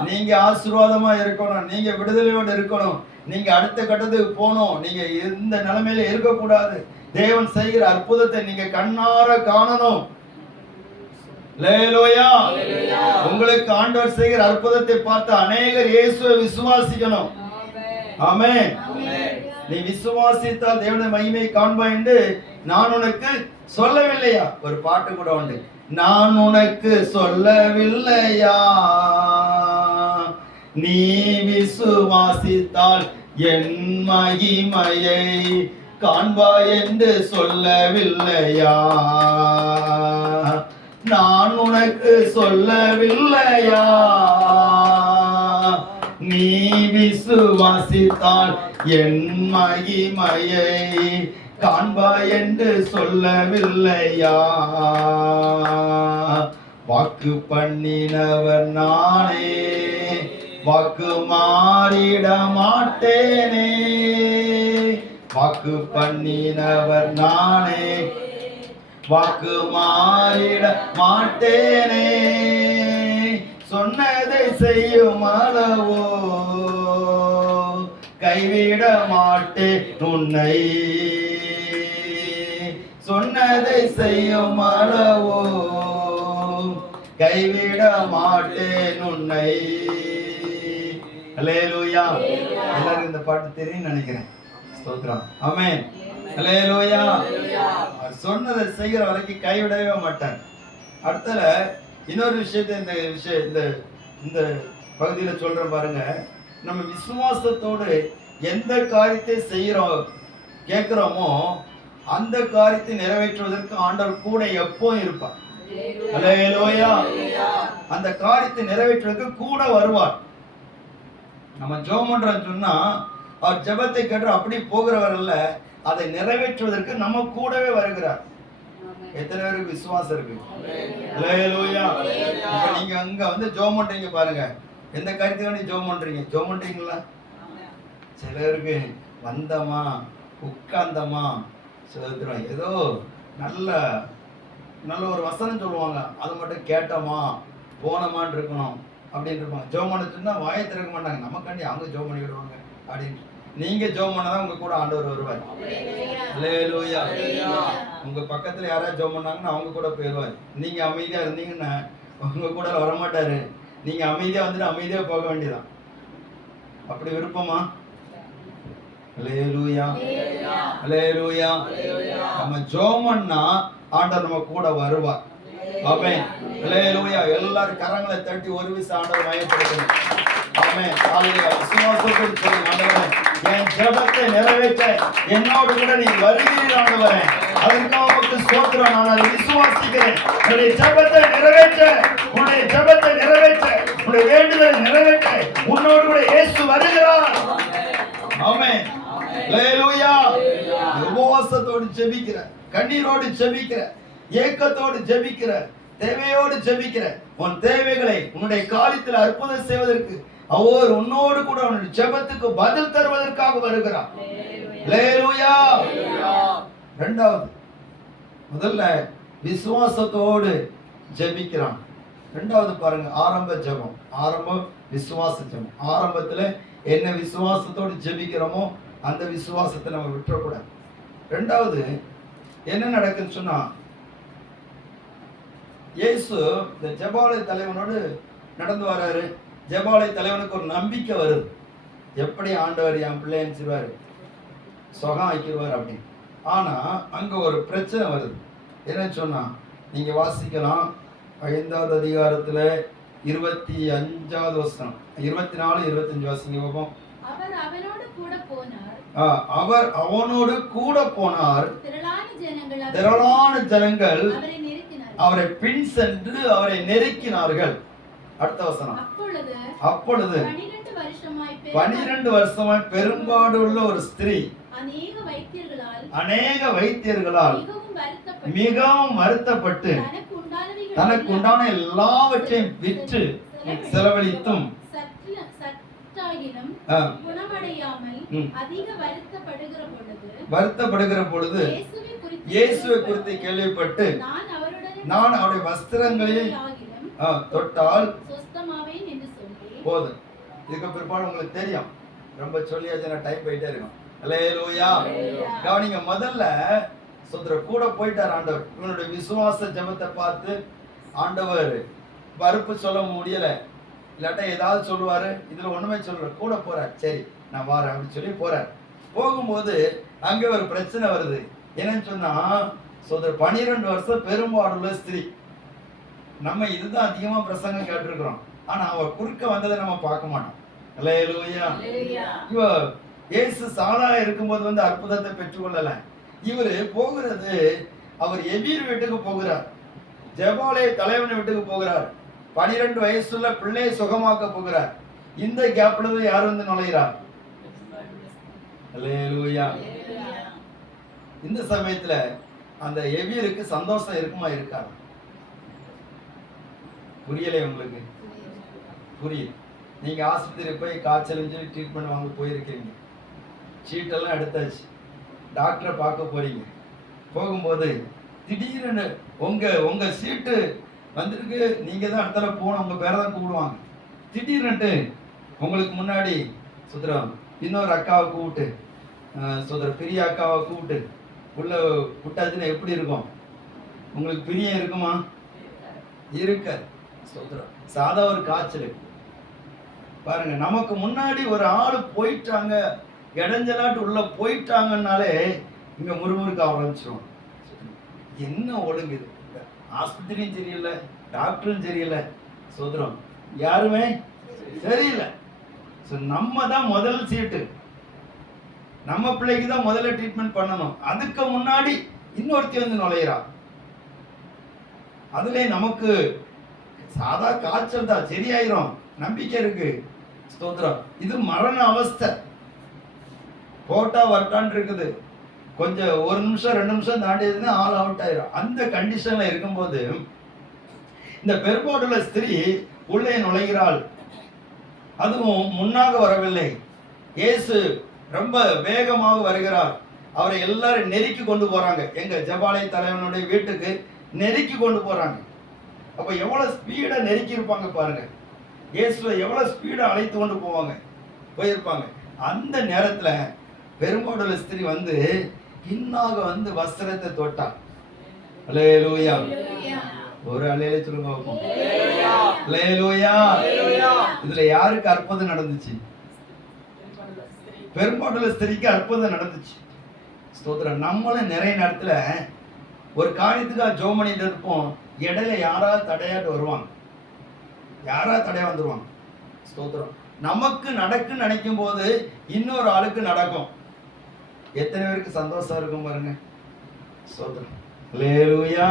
நீங்க ஆசீர்வாதமா இருக்கணும், நீங்க விடுதலையோடு இருக்கணும், நீங்க அடுத்த கட்டத்துக்கு போகணும், நீங்க எந்த நிலைமையில இருக்கக்கூடாது. தேவன் செய்கிற அற்புதத்தை நீங்க கண்ணார காணணும். அல்லேலூயா. உங்களுக்கு ஆண்டவர் செய்கிற அற்புதத்தை பார்த்து அநேகர் இயேசுவை விசுவாசிக்கணும். ஆமென். நீ விசுவாசித்தால் தேவனுடைய மகிமை காண்பாய் என்று நான் உனக்கு சொல்லவில்லையா? ஒரு பாட்டு கூட உண்டு. நான் உனக்கு சொல்லவில்லையா, நீ விசுவாசித்தால் என் மகிமையை காண்பாய் என்று சொல்லவில்லையா? நான் உனக்கு சொல்லவில்லையா, நீ விசுவாசித்தால் என் மகிமையை காண்பாய் என்று சொல்லவில்லையா? வாக்கு பண்ணினவர் நானே, வாக்கு மாறிட மாட்டேனே. வாக்கு பண்ணினவர் நானே, வாக்கு மாறிட மாட்டேனே. சொன்னதை செய்யும் அளவோ கைவிட மாட்டேன் உன்னை. சொன்னதை செய்யும் அளவோ கைவிட மாட்டேன் உன்னை. அல்லேலூயா. எல்லாரும் இந்த பாட்டு தெரியும் நினைக்கிறேன். ஸ்தோத்திரம். ஆமென். அல்லேலூயா. அவர் சொன்னதை செய்கிற வரைக்கும் கைவிடவே மாட்டார். அடுத்தல இன்னொரு விஷயத்தை இந்த பகுதியில சொல்றேன் பாருங்க. நம்ம விசுவாசத்தோடு எந்த காரியத்தை செய்யறோம் கேட்கிறோமோ அந்த காரியத்தை நிறைவேற்றுவதற்கு ஆண்டவர் கூட எப்போ இருப்பார். அல்லேலூயா. அந்த காரியத்தை நிறைவேற்றுவதற்கு கூட வருவார். நம்ம ஜெபம் பண்றோம்னு சொன்னா அவர் ஜெபத்தை கேட்டு அப்படி போகிறவர் அல்ல, அதை நிறைவேற்றுவதற்கு நம்ம கூடவே வருகிறார். எத்தனை பேருக்கு விசுவாசம் இருக்கு? அல்லேலூயா. இப்ப நீங்க அங்க வந்து ஜெபம் பண்றீங்க பாருங்க, எந்த காரியத்துக்கு வேண்டி ஜெபம் பண்றீங்க? ஜெபம் பண்றீங்களா? சிலருக்கு வந்தமா உட்கார்ந்தமா சொல்றோம், ஏதோ நல்ல நல்ல ஒரு வசனம் சொல்லுவாங்க, அது மட்டும் கேட்டோமா போனமான்னு இருக்கணும் அப்படின்னு இருப்பாங்க. ஜெபம் பண்ண சொன்னா வாயை திறக்க மாட்டாங்க, நமக்காண்டி அவங்க ஜெபம் பண்ணிக்கிடுவாங்க அப்படின்னு. நீங்க ஜெபம் பண்ணாதான் உங்க கூட ஆண்டவர் வருவார். அல்லேலூயா. உங்க பக்கத்துல யாராவது ஜெபம் பண்ணாங்கன்னா அவங்க கூட போயிடுவார். நீங்க அமைதியா இருந்தீங்கன்னா உங்க கூட வரமாட்டாரு. நீங்க அமைதியா வந்துட்டு அமைதியா போக வேண்டியதான். அப்படி விருப்பமா? அல்லேலூயா. அல்லேலூயா. நம்ம ஜெபம் பண்ணா ஆண்டவர் நம்ம கூட வருவார். ஆமென். அல்லேலூயா. எல்லாரும் கரங்களை தட்டி ஒரு விசை ஆண்டவர் மகிமைப்படுத்தணும். ஆமென். ஹalleluya. விசுவாசத்தோடு சொல்லுங்க, ஆண்டவரே என் ஜெபத்தை நிறைவேற்ற என்னோடு கூட நீ வருகிறீர் ஆண்டவரே. அதற்காக உமக்கு ஸ்தோத்திரம். நான் அதை விசுவாசிக்கிறேன். உன்னுடைய ஜெபத்தை நிறைவேற்ற, உன்னுடைய ஜெபத்தை நிறைவேற்ற, உன்னுடைய வேண்டுதலை நிறைவேற்ற உன்னோடு கூட இயேசு வருகிறார். ஆமென். அல்லேலூயா. உபவாசத்தோடு ஜெபிக்கிற, கண்ணீரோடு ஜெபிக்கிற, ஏக்கத்தோடு ஜெபிக்கிற, தேவையோடு ஜெபிக்கிற, உன் தேவைகளை உன்னுடைய காரியத்தில் அற்புதம் செய்வதற்கு அவர் உன்னோடு கூட உன்னுடைய ஜெபத்துக்கு பதில் தருவதற்காக வருகிறார். அல்லேலூயா. இரண்டாவது, முதல்ல விசுவாசத்தோடு ஜெபிக்கிறான். இரண்டாவது பாருங்க, ஆரம்ப ஜெபம், ஆரம்ப விசுவாச ஜெபம். ஆரம்பத்துல என்ன விசுவாசத்தோடு ஜெபிக்கிறோமோ அந்த விசுவாசத்தை நம்ம விட்டுறக்கூடாது. இரண்டாவது என்ன நடக்குன்னு சொன்னா, இயேசு இந்த ஜெபாலய தலைவனோடு நடந்து வராரு. ஜெபாலய தலைவனுக்கு ஒரு நம்பிக்கை வருது, எப்படி ஆண்டவர் என் பிள்ளைன்னு சொல்வாரு, சுகம் ஆக்கிடுவார் அப்படின்னு. ஆனா அங்க ஒரு பிரச்சனை வருது. என்னன்னு சொன்னா, நீங்க வாசிக்கலாம் 5வது அதிகாரத்துல 25வது வசனம், 24, 25 வாசிங்க பார்ப்போம். அவர் அவனோடு கூட போனார். திரளான ஜனங்கள் அவரை பின் சென்று அவரை நெருக்கினார்கள். அடுத்த வசனம். அப்பொழுது 12 வருஷமாய் பெரும்பாடு உள்ள ஒரு ஸ்திரீ அநேக வைத்தியர்களால் மிகவும் வருத்தப்பட்டு தனக்கு உண்டான எல்லாவற்றையும் விற்று செலவழித்தும் வருத்தப்படுகிற பொழுது இயேசுவை குறித்து கேள்விப்பட்டு நான் அவருடைய வஸ்திரங்களில் தொட்டால் போதும். இதுக்கு பிற்பாடு உங்களுக்கு தெரியும், ரொம்ப சொல்லியாச்சு, டைம் போயிட்டே இருக்கும். அல்லேலூயா. கவனிங்க, முதல்ல கூட போயிட்டார் ஆண்டவர். இவனுடைய விசுவாச ஜெபத்தை பார்த்து ஆண்டவர் மறுப்பு சொல்ல முடியல, இல்லாட்டா ஏதாவது சொல்லுவாரு, இதுல ஒண்ணுமே சொல்ற, கூட போறார். சரி நான் வரேன் அப்படின்னு சொல்லி போறார். போகும்போது அங்க ஒரு பிரச்சனை வருது. என்னன்னு சொன்னா 12 வருஷம் பெரும்பாடுள்ள ஸ்திரீ. நம்ம இதுதான் அதிகமா பிரசங்கம் கேட்டிருக்கிறோம். ஆனா அவ குறுக்க வந்ததை நம்ம பார்க்க மாட்டோம். அல்லேலூயா. இவ இயேசு சாதா இருக்கும்போது வந்து அற்புதத்தை பெற்றுக்கொள்ளல. இவரு போகிறது, அவர் எபீர் வீட்டுக்கு போகிறார், ஜெபாலய தலைவன் வீட்டுக்கு போகிறார், 12 வயசுள்ள பிள்ளையை சுகமாக்க போகிறார். இந்த கேப்ல தான் யார் வந்து நுழைகிறார்? அல்லேலூயா. இந்த சமயத்துல அந்த எபீருக்கு சந்தோஷம் இருக்குமா இருக்காது? புரியலை உங்களுக்கு? புரியுது. நீங்க ஆஸ்பத்திரி போய் காய்ச்சல் சொல்லி ட்ரீட்மெண்ட் வாங்க போயிருக்கீங்க, சீட்டெல்லாம் எடுத்தாச்சு, டாக்டரை பார்க்க போறீங்க. போகும்போது திடீர்னு உங்க சீட்டு வந்திருக்கு, நீங்க தான் இடத்துல போகணும், உங்க பேரை தான் கூப்பிடுவாங்க. திடீர்னுட்டு உங்களுக்கு முன்னாடி சுந்தரம் இன்னொரு அக்காவை கூப்பிட்டு, சுந்தரம் பெரிய அக்காவை கூப்பிட்டு உள்ள விட்டாச்சுன்னா எப்படி இருக்கும்? உங்களுக்கு பிரியம் இருக்குமா? இருக்காது. சுந்தரம் சாதா ஒரு காய்ச்சல் பாருங்க. நமக்கு முன்னாடி ஒரு ஆள் போயிட்டாங்க, இடைஞ்சலாட்டு உள்ள போயிட்டாங்கன்னாலே இங்க முறுமுறுக்க ஆரம்பிச்சிடும். என்ன ஒழுங்கு இது? ஆஸ்பத்திரியும் சரியில்லை, டாக்டரும் சரியில்லை, சோதரம் யாருமே சரியில்லை. நம்ம தான் முதல் சீட்டு, நம்ம பிள்ளைக்கு தான் முதல்ல ட்ரீட்மெண்ட் பண்ணணும். அதுக்கு முன்னாடி இன்னொருத்தி வந்து நுழையிறா. அதுல நமக்கு சாதா காய்ச்சல் தான், சரியாயிரும், நம்பிக்கை இருக்கு. ஸ்தோத்திரம். இது மரண அவஸ்தை. போட்டா வரட்டான் இருக்குது, கொஞ்சம் 1 நிமிஷம் 2 நிமிஷம் தாண்டியதுன்னா ஆல் அவுட் ஆயிரும். அந்த கண்டிஷன்ல இருக்கும்போது இந்த பெரும்பாடுள்ள ஸ்திரீ உள்ளே நுழைகிறாள். அதுவும் முன்னாக வரவில்லை, இயேசு ரொம்ப வேகமாக வருகிறார். அவரை எல்லாரும் நெருக்கி கொண்டு போறாங்க, எங்க ஜெபாலய தலைவனுடைய வீட்டுக்கு நெருக்கி கொண்டு போறாங்க. அப்ப எவ்வளவு ஸ்பீடா நெருக்கி இருப்பாங்க பாருங்க. இயேசுவை எவ்வளவு ஸ்பீடா அழைத்து கொண்டு போயிருப்பாங்க. அந்த நேரத்துல பெரும்பாடுள்ள ஸ்திரீ வந்து பின்னாக வந்து வஸ்திரத்தை தொட்டா. அல்லேலூயா. ஒரு அல்லேலூயா சொல்லுங்க பாப்போம். அல்லேலூயா. இதுல யாருக்கு அற்புதம் நடந்துச்சு? பெரும்பாடுள்ள ஸ்திரீக்கு அற்புதம் நடந்துச்சு. ஸ்தோத்திரம். நம்மளும் நிறைய நேரத்துல ஒரு காரியத்துக்காக ஜெபம் பண்ணிட்டு இருப்போம், இடையில யாராவது தடையாட்டு வருவாங்க, யாராவது தடையா வந்துருவாங்க. ஸ்தோத்திரம். நமக்கு நடக்குன்னு நினைக்கும் போது இன்னொரு ஆளுக்கு நடக்கும். எத்தனை பேருக்கு சந்தோஷம் இருக்கும் பாருங்க. ஸ்தோத்திரம். அல்லேலூயா.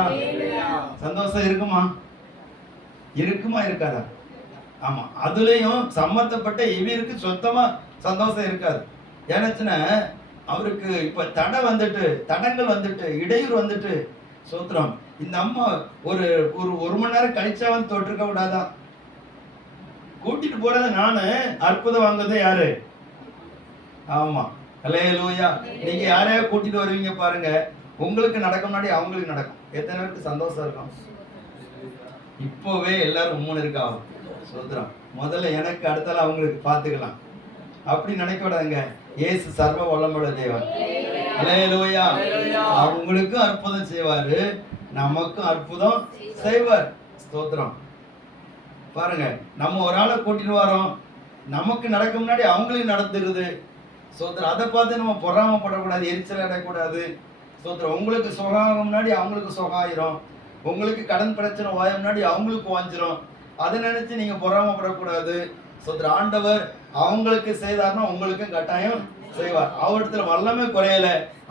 சந்தோஷம் இருக்குமா? இருக்குமா இருக்காதா? ஆமா. அதுலயும் சம்பந்தப்பட்ட எவருக்கு சொந்தமா சந்தோஷம் இருக்காது. ஏன்னாச்சுன்னா அவருக்கு இப்ப தடங்கள் வந்துட்டு இடையூறு வந்துட்டு, சோத்திரம், இந்த அம்மா ஒரு ஒரு மணி நேரம் கழிச்சா வந்து தொட்டிருக்க கூடாதா? கூட்டிட்டு போறது நானு, அற்புதம் வாங்குறது யாரு? ஆமா. அல்லேலூயா. நீங்க யாரையா கூட்டிட்டு வருவீங்க பாருங்க, உங்களுக்கு நடக்க முன்னாடி அவங்களுக்கு நடக்கும். எத்தனை பேருக்கு சந்தோஷம் இருக்கும்? இப்போவே எல்லாரும் உம்மன் இருக்கா? சோத்திரம். முதல்ல எனக்கு, அடுத்தால அவங்களுக்கு பார்த்துக்கலாம். அப்படி நினைக்க கூடாதுங்க. இயேசு சர்வ வல்லமையுள்ள தேவன். அல்லேலூயா. அவங்களுக்கும் அற்புதம் செய்வாரு, நமக்கும் அற்புதம் செய்வார். ஸ்தோத்திரம். பாருங்க, நம்ம ஒரு ஆளை கூட்டிட்டு வரோம், நமக்கு நடக்க முன்னாடி அவங்களுக்கு நடந்துருது. ஸ்தோத்திரம். அதை பார்த்து நம்ம பொறாமப்படக்கூடாது, எரிச்சல் அடையக்கூடாது. ஸ்தோத்திரம். உங்களுக்கு சுகம் முன்னாடி அவங்களுக்கு சுகம் ஆயிரும், உங்களுக்கு கடன் பிரச்சனை வாய முன்னாடி அவங்களுக்கு வாஞ்சிரும். அதை நினைச்சு நீங்க பொறாமப்படக்கூடாது. ஸ்தோத்திரம். ஆண்டவர் அவங்களுக்கு செய்தார்னா உங்களுக்கும் கட்டாயம் செய்வார். அவரிடத்துல வல்லமை குறையல,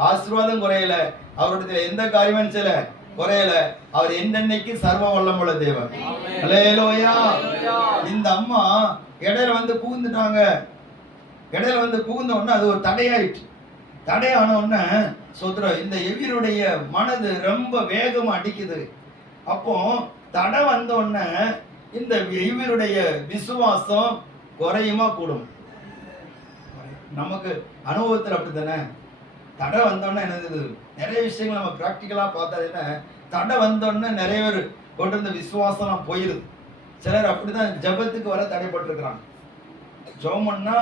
ஆசீர்வாதம் குறையல, அவரிடத்துல எந்த காரியமும் செய்யல குறையல. அவர் என்னன்னைக்கு சர்வ வல்லமுள்ள தேவன். அல்லேலூயா. இந்த அம்மா இடையில வந்து புகுந்துட்டாங்க. இடையில வந்து புகுந்த உடனே அது ஒரு தடையாயிட்டு. தடையான உடனே சோத்ரம், இந்த எவீருடைய மனது ரொம்ப வேகமா அடிக்குது. அப்போ தடை வந்த உடனே இந்த எவீருடைய விசுவாசம் குறையுமா கூடும்? நமக்கு அனுபவத்தில் அப்படித்தானே. தடை வந்தோடனே என்னது, நிறைய விஷயங்கள் நம்ம ப்ராக்டிக்கலா பார்த்தா என்ன, தடை வந்தோடனே நிறைய பேர் கொண்டு இருந்த விசுவாசம் போயிருது. சிலர் அப்படிதான் ஜபத்துக்கு வர தடைப்பட்டிருக்கிறாங்க. ஜெபம் பண்ணா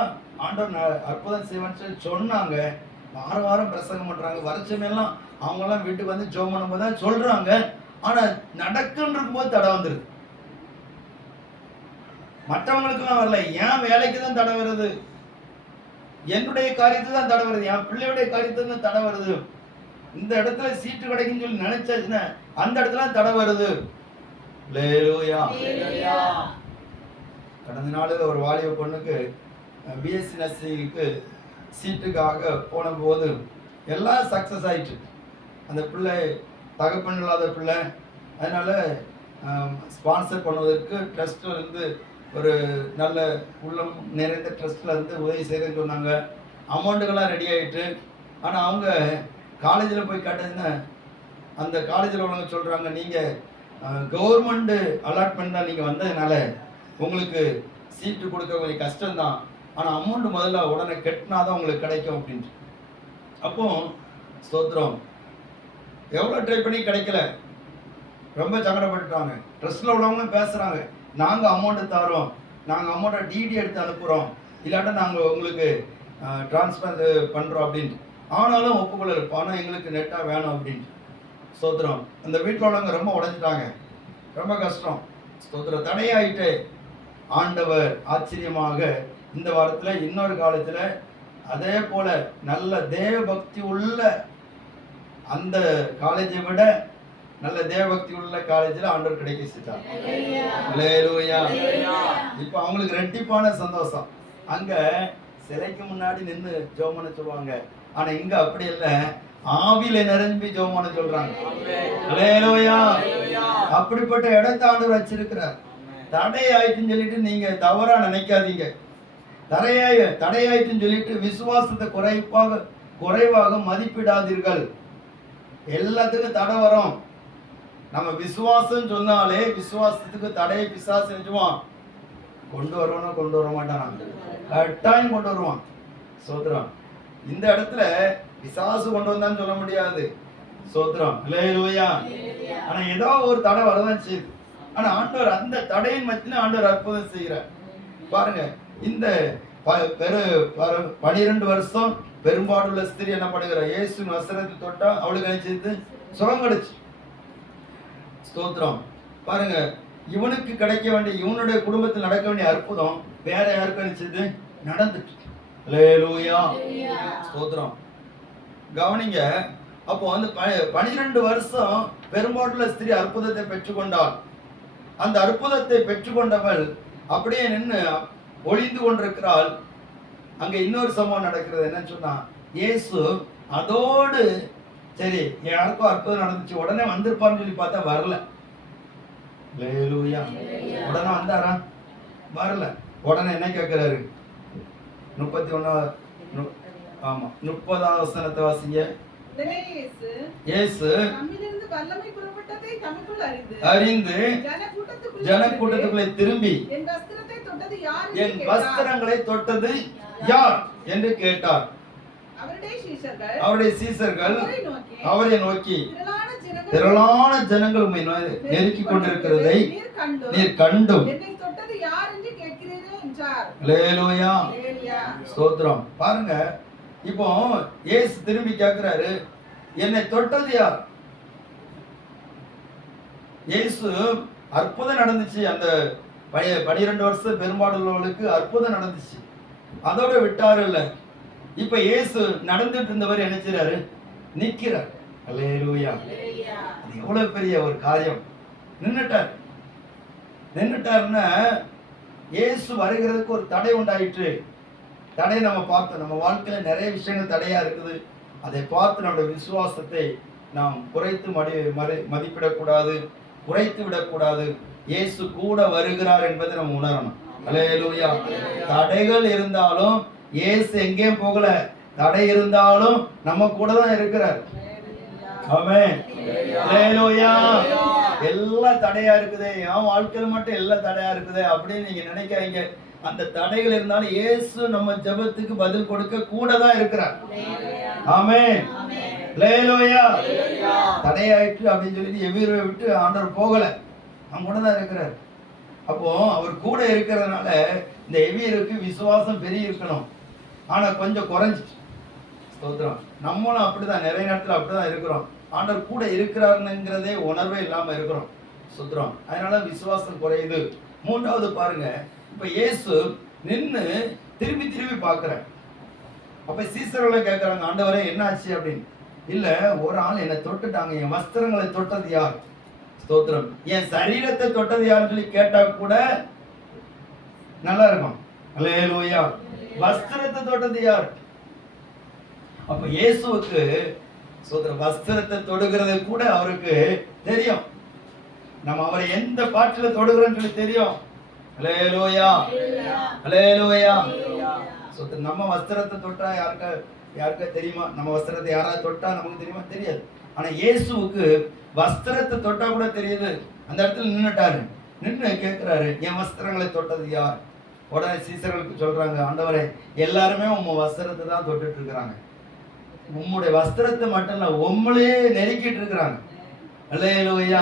ஆண்டவர் அற்புதம் செய்வான்னு சொல்லி சொன்னாங்க, வாரம் வாரம் பிரசங்கம் பண்றாங்க, வருஷமெல்லாம் அவங்கெல்லாம் வீட்டுக்கு வந்து ஜெபம் பண்ணும்போது தான் சொல்றாங்க. ஆனா நடக்குன்னு இருக்கும்போது தடை வந்துருது. மற்றவங்களுக்குலாம் வரல, என் வேலைக்கு தான் தடை வருது, என்னுடைய காரியத்துக்கு தான் தடை வருது, என் பிள்ளையுடைய காரியத்துக்கு தான் தடை வருது. இந்த இடத்துல சீட்டு கிடைக்குன்னு சொல்லி நினைச்சாச்சுன்னா அந்த இடத்துல தடை வருது. அல்லேலூயா. கடந்த நாளில் ஒரு வாலிப பொண்ணுக்கு பிஎஸ்சி நர்சிங்க்கு சீட்டுக்காக போன போது எல்லாம் சக்ஸஸ் ஆயிட்டு. அந்த பிள்ளை தகப்பன் இல்லாத பிள்ளை, அதனால ஸ்பான்சர் பண்ணுவதற்கு ட்ரஸ்ட்ல இருந்து ஒரு நல்ல உள்ளம் நிறைந்த ட்ரஸ்ட்ல இருந்து உதவி செய்யறதுன்னு சொன்னாங்க. அமௌண்ட்டுக்கெல்லாம் ரெடி ஆகிட்டு. ஆனால் அவங்க காலேஜில் போய் கேட்டதுன்னா அந்த காலேஜில் உள்ளவங்க சொல்கிறாங்க, நீங்கள் கவர்மெண்ட்டு அலாட்மெண்ட் தான் நீங்கள் வந்ததுனால உங்களுக்கு சீட்டு கொடுக்க கொஞ்சம் கஷ்டம்தான், ஆனால் அமௌண்ட்டு முதல்ல உடனே கட்டினா தான் உங்களுக்கு கிடைக்கும் அப்படின்ட்டு. அப்போ ஸ்தோத்திரம், எவ்வளோ ட்ரை பண்ணி கிடைக்கல, ரொம்ப சங்கடப்பட்டுட்டாங்க. ட்ரஸ்ட்டில் உள்ளவங்க பேசுகிறாங்க, நாங்கள் அமௌண்ட்டு தரோம், நாங்கள் அமௌண்ட்டை டிடி எடுத்து அனுப்புகிறோம், இல்லாட்டா நாங்கள் உங்களுக்கு ட்ரான்ஸ்ஃபர் பண்ணுறோம் அப்படின்ட்டு. ஆனாலும் ஒப்புக்கொள்ளல, பணம் எங்களுக்கு நெட்டாக வேணும் அப்படின்ட்டு. ஸ்தோத்திரம், அந்த வீட்டில் உள்ளவங்க ரொம்ப உடைஞ்சிட்டாங்க, ரொம்ப கஷ்டம். ஸ்தோத்திரம், தடையாயிட்டு ஆண்டவர் ஆச்சரியமாக இந்த வாரத்தில் இன்னொரு காலத்தில் அதே போல நல்ல தேவ பக்தி உள்ள அந்த காலேஜை விட நல்ல தேவபக்தி உள்ள காலேஜில் ஆண்டவர் கிடைக்க செஞ்சார். அல்லேலூயா. இப்போ அவங்களுக்கு ரெட்டிப்பான சந்தோஷம். அங்க சிலைக்கு முன்னாடி நின்று ஜெபம் பண்ண சொல்லுவாங்க, ஆனா இங்க அப்படி இல்லை, ஆவியில நிரம்பி ஜெபம் பண்ண சொல்றாங்க. அல்லேலூயா. அப்படிப்பட்ட இடத்தை ஆண்டவர் வச்சிருக்கிறார். தடை ஆயிட்டுன்னு சொல்லிட்டு நீங்க தவறா நினைக்காதீங்க. தடையாயிட்டுன்னு சொல்லிட்டு விசுவாசத்தை குறைவாக மதிப்பிடாதீர்கள். எல்லாத்துக்கும் தடை வரும். நம்ம விசுவாசம் சொன்னாலே விசுவாசத்துக்கு தடையை பிசாசு செஞ்சுவான். கொண்டு வருவானா கொண்டு வர மாட்டான், கட்டாயம் கொண்டு வருவான். சோத்திரம், இந்த இடத்துல பிசாசு கொண்டு வந்தான்னு சொல்ல முடியாது. சோத்திரம், அல்லேலூயா. ஆனா ஏதோ ஒரு தடை வரதான் செய்யுது. ஆனா ஆண்டவர் அந்த தடையின் மத்தியில ஆண்டவர் அற்புதம் செய்கிறார். பாருங்க, இந்த 12 வருஷம் பெரும்பாடுள்ள ஸ்திரீ என்ன பண்ணுகிறார், இயேசு வஸ்திரத்தை தொட்டா அவளுக்கு நினைச்சது சுகம் கிடைச்சு. ஸ்தோத்திரம், பாருங்க, இவனுக்கு கிடைக்க வேண்டிய, இவனுடைய குடும்பத்தில் நடக்க வேண்டிய அற்புதம் வேற யாருக்கு நினைச்சது நடந்துட்டு. அல்லேலூயா. ஸ்தோத்திரம், கவனிங்க. அப்போ வந்து 12 வருஷம் பெரும்பாடுள்ள ஸ்திரீ அற்புதத்தை பெற்றுக்கொண்டாள். அந்த அற்புதத்தை பெற்றுக்கொண்டவள் அப்படியே நின்று ஒளிந்து கொண்டிருக்கிறாள். அங்க இன்னொரு சம்பவம் நடக்கிறது. என்னன்னு சொன்னா, இயேசு அதோடு சரி யாருக்கும் அற்புதம் நடந்துச்சு, உடனே வந்திருப்பான்னு சொல்லி பார்த்தா வரல. அல்லேலூயா. உடனே வந்தாரா? வரல. உடனே என்ன கேட்கிறாரு? 31 ஆமா 30வது வசனத்தை வாசிங்க. இயேசு அறிந்து ஜனக்கூட்டத்துக்குள்ளே திரும்பி என் வஸ்திரங்களை தொட்டது யார் என்று கேட்டார். அவருடைய சீசர்கள் அவரை நோக்கி, திரளான ஜனங்கள் நெருக்கி கொண்டிருக்கிறதை நீர் கண்டும். அல்லேலூயா. ஸ்தோத்திரம். பாருங்க, இப்போ இயேசு திரும்பி கேட்கிறாரு, என்னை தொட்டது யார்? இயேசு அற்புதம் நடந்துச்சு. அந்த 12 வருஷம் பெரும்பாடுள்ளவர்களுக்கு அற்புதம் நடந்துச்சு, அதோட விட்டாரு இல்ல. இப்ப இயேசு நடந்துட்டு இருந்தவர் என்ன செய்றாரு? நிக்கிறார். அல்லேலூயா. அது எவ்வளவு பெரிய ஒரு காரியம். நின்னுட்டாருன்னா இயேசு வருகிறதுக்கு ஒரு தடை உண்டாயிற்று. தடை நம்ம பார்த்தோம். நம்ம வாழ்க்கையில நிறைய விஷயங்கள் தடையா இருக்குது. அதை பார்த்து நம்முடைய விசுவாசத்தை நாம் குறைத்து மதிப்பிடக்கூடாது, குறைத்து விடக்கூடாது. இயேசு கூட வருகிறார் என்பதை நம்ம உணரணும். அல்லேலூயா. தடைகள் இருந்தாலும் இயேசு எங்கேயும் போகல. தடை இருந்தாலும் நம்ம கூட தான் இருக்கிறார். ஆமென். அல்லேலூயா. எல்லாம் தடையா இருக்குது, என் வாழ்க்கையில மட்டும் எல்லாம் தடையா இருக்குது அப்படின்னு நீங்க நினைக்காதீங்க. அந்த தடைகள் இருந்தாலும் இயேசு நம்ம ஜெபத்துக்கு பதில் கொடுக்க கூட தான் இருக்கிறார். ஆமென். அல்லேலூயா. தடையாயிற்று அப்படின்னு சொல்லிட்டு எவ்வீரை விட்டு ஆண்டவர் போகல, நம்ம கூட தான் இருக்கிறார். அப்போ அவர் கூட இருக்கிறதுனால இந்த எவ்வீருக்கு விசுவாசம் பெரிய இருக்கணும், ஆனா கொஞ்சம் குறைஞ்சிச்சு. ஸ்தோத்திரம். நம்மளும் அப்படிதான், நிறைய நேரத்துல அப்படிதான் இருக்கிறோம். ஆண்டவர் கூட இருக்கிறாருங்கிறதே உணர்வே இல்லாம இருக்கிறோம். ஸ்தோத்திரம். அதனால விசுவாசம் குறையுது. மூன்றாவது பாருங்க, இப்ப இயேசு நின்னு திரும்பி திரும்பி பார்க்கிறேன். அப்ப சீசர்களை கேட்கறாங்க, ஆண்டவரே என்ன ஆச்சு அப்படின்னு. இல்ல, ஒரு ஆள் என்னை தொட்டுட்டாங்க, என் வஸ்திரங்களை தொட்டது யார்? ஸ்தோத்திரம். என் சரீரத்தை தொட்டது யாருன்னு சொல்லி கேட்டா கூட நல்லா இருக்கும். அல்லேலூயா. வஸ்திரத்தை தொட்டது யார்? அப்ப இயேசுவுக்கு ஸ்தோத்திரம், வஸ்திரத்தை தொடுகிறது கூட அவருக்கு தெரியும். நம்ம அவரை எந்த பாட்டில தொடுகிறோம்னு சொல்லி தெரியும். அல்லேலூயா, அல்லேலூயா. ஸ்தோத்திரம். நம்ம வஸ்திரத்தை தொட்டா யாருக்கா தெரியுமா? நம்ம வஸ்திரத்தை யாராவது தொட்டா நமக்கு தெரியுமா? தெரியாது. ஆனா இயேசுவுக்கு வஸ்திரத்தை தொட்டா கூட தெரியுது. அந்த இடத்துல நின்னுட்டாரு. நின்று கேட்கிறாரு, என் வஸ்திரங்களை தொட்டது யார்? உடனே சீசர்களுக்கு சொல்றாங்க, ஆண்டவரே எல்லாருமே உங்க வஸ்திரத்தை தான் தொட்டுட்டு இருக்கிறாங்க, உம்முடைய வஸ்திரத்தை மட்டும் இல்ல உம்மளையே நெருக்கிட்டு இருக்கிறாங்க. அல்லேலூயா.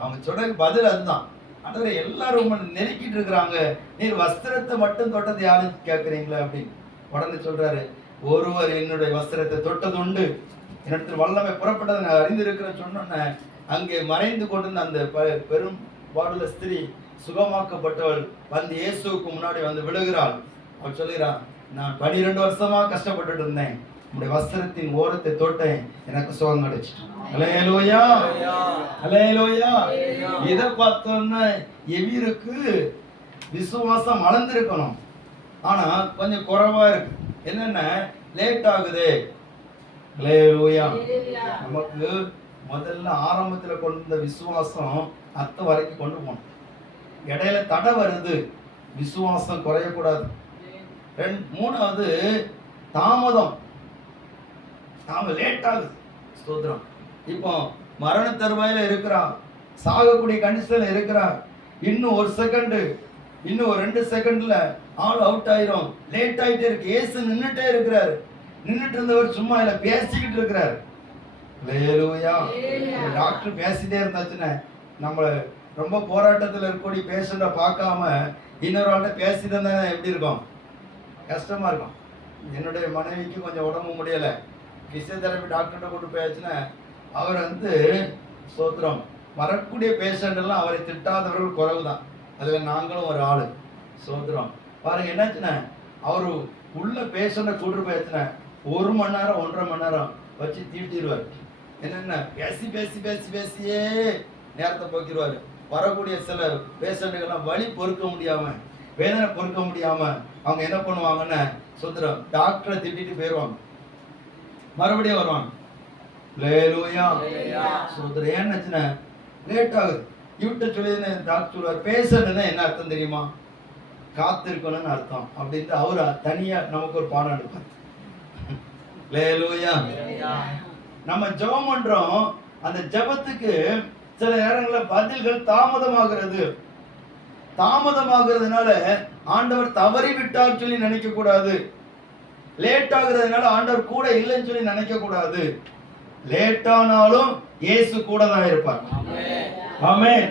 அவங்க சொல்ற பதில் அதுதான். ஆண்டவரே எல்லாரும் உங்களை நெருக்கிட்டு இருக்கிறாங்க, நீர் வஸ்திரத்தை மட்டும் தொட்டது யாருன்னு கேட்கறீங்களா அப்படின்னு. உடனே சொல்றாரு, ஒருவர் என்னுடைய வஸ்திரத்தை தொட்டது உண்டு, என்னிடத்தில் வல்லமை புறப்பட்டதை நான் அறிந்திருக்கிறேன் சொன்ன அங்கே மறைந்து கொண்டிருந்த அந்த பெரும் பாடுள்ள ஸ்திரீ சுகமாக்கப்பட்டவள் வந்து இயேசுவுக்கு முன்னாடி வந்து விழுகிறாள். அவள் சொல்லுகிறான், நான் 12 வருஷமா கஷ்டப்பட்டுட்டு இருந்தேன், உங்களுடைய வஸ்திரத்தின் ஓரத்தை தொட்டேன், எனக்கு சுகம் கிடைச்சு. அல்லேலூயா, அல்லேலூயா. இதை பார்த்தோன்னா எவிருக்கு விசுவாசம் வளர்ந்திருக்கணும், ஆனா கொஞ்சம் குறைவா இருக்கு. என்னென்ன லேட் ஆகுது. அல்லேலூயா. நமக்கு முதல்ல ஆரம்பத்துல கொண்டு வந்த விசுவாசம் அத்தை வரைக்கும் கொண்டு போகணும். இடையில தடை வருது, விசுவாசம் குறையக்கூடாது. மூணாவது தாமதம், நாம லேட் ஆகுது. ஸ்தோத்திரம். இப்போ மரண தருவாயில இருக்கிறா, சாகக்கூடிய கண்டிஷன்ல இருக்கிறா, இன்னும் 1 செகண்ட், இன்னும் ஒரு 2 செகண்ட்ல ஆல் அவுட் ஆயிரும். லேட் ஆயிட்டே இருக்கு. ஏசு நின்னுட்டே இருக்கிறாரு. நின்னுட்டு இருந்தவர் சும்மா இல்ல, பேசிக்கிட்டு இருக்கிறாரு. அல்லேலூயா. டாக்டர் பேசிட்டே இருந்தாச்சுன்னா நம்மள ரொம்ப போராட்டத்தில் இருக்கக்கூடிய பேஷண்ட்டை பார்க்காம இன்னொரு ஆள்கிட்ட பேசிட்டு இருந்தா எப்படி இருக்கும்? கஷ்டமா இருக்கும். என்னுடைய மனைவிக்கு கொஞ்சம் உடம்பு முடியலை, பிசியோதெரபி டாக்டர்கிட்ட கூட்டு போயாச்சுன்னா அவர் வந்து ஸ்தோத்திரம், வரக்கூடிய பேஷண்ட் எல்லாம் அவரை திட்டாதவர்கள் குறைவு தான், அதில் நாங்களும் ஒரு ஆள். ஸ்தோத்திரம். பாருங்க என்னாச்சுன்னா, அவரு உள்ள பேஷண்ட்டை கூட்டு போயாச்சுன்னா 1 மணி நேரம் 1.5 மணி நேரம் வச்சு தீட்டிடுவார். என்னென்ன பேசி பேசி பேசி பேசியே நேரத்தை போக்கிடுவார். வரக்கூடிய சில பேஷண்ட்டுகள்லாம் வலி பொறுக்க முடியாம, வேதனை பொறுக்க முடியாம அவங்க என்ன பண்ணுவாங்கன்னு சுத்திரம் டாக்டரை திட்டிட்டு போயிடுவாங்க, மறுபடியும் வருவாங்க. அல்லேலூயா. சுத்திரம். ஏன்னாச்சுன்னா லேட் ஆகுது. இவட்ட சொல்லி டாக்டர் சொல்லுவார், பேஷண்ட்னா என்ன அர்த்தம் தெரியுமா? காத்திருக்கணும்னு அர்த்தம் அப்படின்ட்டு அவரு தனியா நமக்கு ஒரு பாடம் எடுப்பார். அல்லேலூயா. நம்ம ஜெபம் பண்றோம், அந்த ஜெபத்துக்கு சில நேரங்களில் பதில்கள் தாமதமாகிறது. தாமதமாகிறதுனால ஆண்டவர் தவறி விட்டார் சொல்லி நினைக்க கூடாது. லேட் ஆகுறதுனால ஆண்டவர் கூட இல்லைன்னு சொல்லி நினைக்க கூடாது. லேட் ஆனாலும் இயேசு கூட தான் இருப்பார். ஆமென்.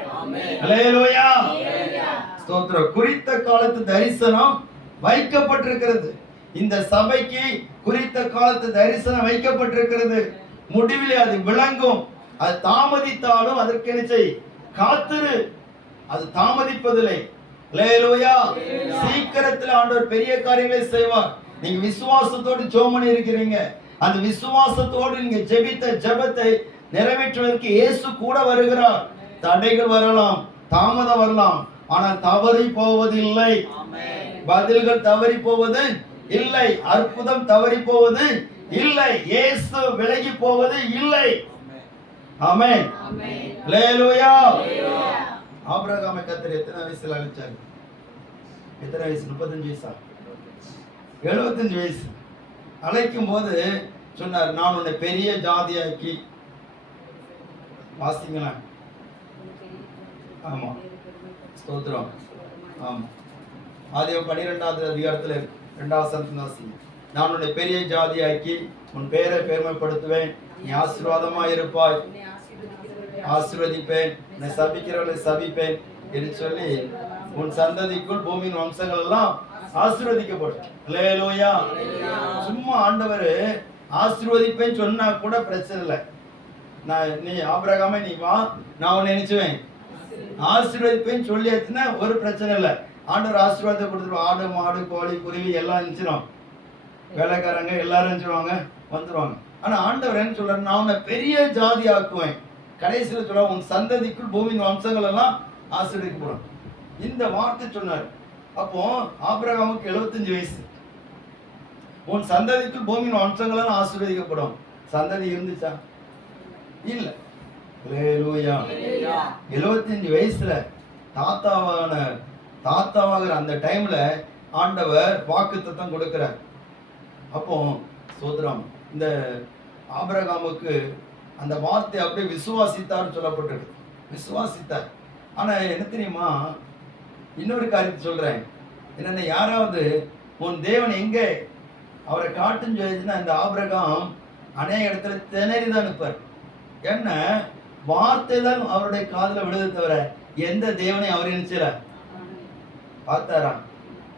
அல்லேலூயா. ஸ்தோத்திரம். குறித்த காலத்து தரிசனம் வைக்கப்பட்டிருக்கிறது. இந்த சபைக்கு குறித்த காலத்து தரிசனம் வைக்கப்பட்டிருக்கிறது. முடிவிலே அது விளங்கும். அது தாமதித்தாலும் அதற்கு என்ன செய்? காத்திரு. அது தாமதிப்பதில்லை. அல்லேலூயா. சீக்கிரத்தில் ஆண்டவர் பெரிய காரியங்களை செய்வார். நீங்க விசுவாசத்தோடு ஜெபம் பண்ணி இருக்கிறீங்க, அந்த விசுவாசத்தோடு நீங்க ஜெபித்த ஜெபத்தை நிறைவேற்றுவதற்கு இயேசு கூட வருகிறார். தடைகள் வரலாம், தாமதம் வரலாம், ஆனால் தவறி போவதில்லை. பதில்கள் தவறி போவது இல்லை, அற்புதம் தவறி போவது இல்லை, இயேசு விலகி போவது இல்லை. ஆமென். அல்லேலூயா. ஆபிரகாமை கர்த்தர் எத்தனை வயசுல அழைச்சார்? எத்தனை வயசு? 35 வயசா? 75 வயசு. அழைக்கும் போது சொன்னார், நான் உன்னை பெரிய ஜாதியாக்கி. வாசிங்களா? ஆமா. ஸ்தோத்திரம். ஆமா. ஆதியாகமம் 12வது அதிகாரத்துல 2வது வசனத்துல வாசிங்க. நான் உன்னை பெரிய ஜாதியாக்கி உன் பெயரை பெருமைப்படுத்துவேன், நீ ஆசீர்வாதமா இருப்பாய், ஆசீர்வதிப்பேன், உன்னை சபிக்கிறவர்களை சபிப்பேன் என்று சொல்லி உன் சந்ததிக்குள் பூமியின் வம்சங்கள் எல்லாம் ஆசீர்வதிக்கப்படும். அல்லேலூயா. சும்மா ஆண்டவர் ஆசீர்வதிப்பேன்னு சொன்னா கூட பிரச்சனை இல்லை. நீ ஆபிரகாமே நீ வா, நான் உன்னை நினைச்சுவேன் ஆசீர்வதிப்பேன்னு சொல்லியாச்சுன்னா ஒரு பிரச்சனை இல்லை. ஆண்டவர் ஆசீர்வாதத்தை கொடுத்துருவோம். ஆடு மாடு கோழி குருவி எல்லாம் நினைச்சிடும், வேலைக்காரங்க எல்லாரும் நினைச்சிருவாங்க, வந்துருவாங்க. ஆனா ஆண்டவர் என்ன சொல்றாரு, நான் உன்னை பெரிய ஜாதி ஆக்குவேன். கடைசியில் சொல்ல உன் சந்ததிக்குள் பூமியின் வம்சங்கள் எல்லாம் ஆசீர்வதிக்கப்படும். இந்த வார்த்தை சொன்னார். அப்போ ஆபிரகாமுக்கு 75 வயசு. உன் சந்ததிக்குள் பூமியின் வம்சங்கள் எல்லாம் ஆசீர்வதிக்கப்படும். சந்ததி இருந்துச்சா? இல்ல. 75 வயசுல தாத்தாவாகிற அந்த டைம்ல ஆண்டவர் வாக்குத்தத்தம் கொடுக்கிறார். அப்போ சோதரம் இந்த ஆபிரகாமுக்கு அந்த வார்த்தை அப்படியே விசுவாசித்தார் சொல்லப்பட்டிருக்கு. விசுவாசித்தார். ஆனா என்ன தெரியுமா, இன்னொரு காரியத்தை சொல்றேன். என்னென்ன யாராவது உன் தேவன் எங்கே அவரை காட்டுன்னு சொல்லிச்சுன்னா இந்த ஆபிரகாம் அநேக இடத்துல திணறிதான் இருப்பார். என்ன வார்த்தை தான் அவருடைய காதுல விழுது தவிர எந்த தேவனை அவர் நினைச்சல பார்த்தாராம்,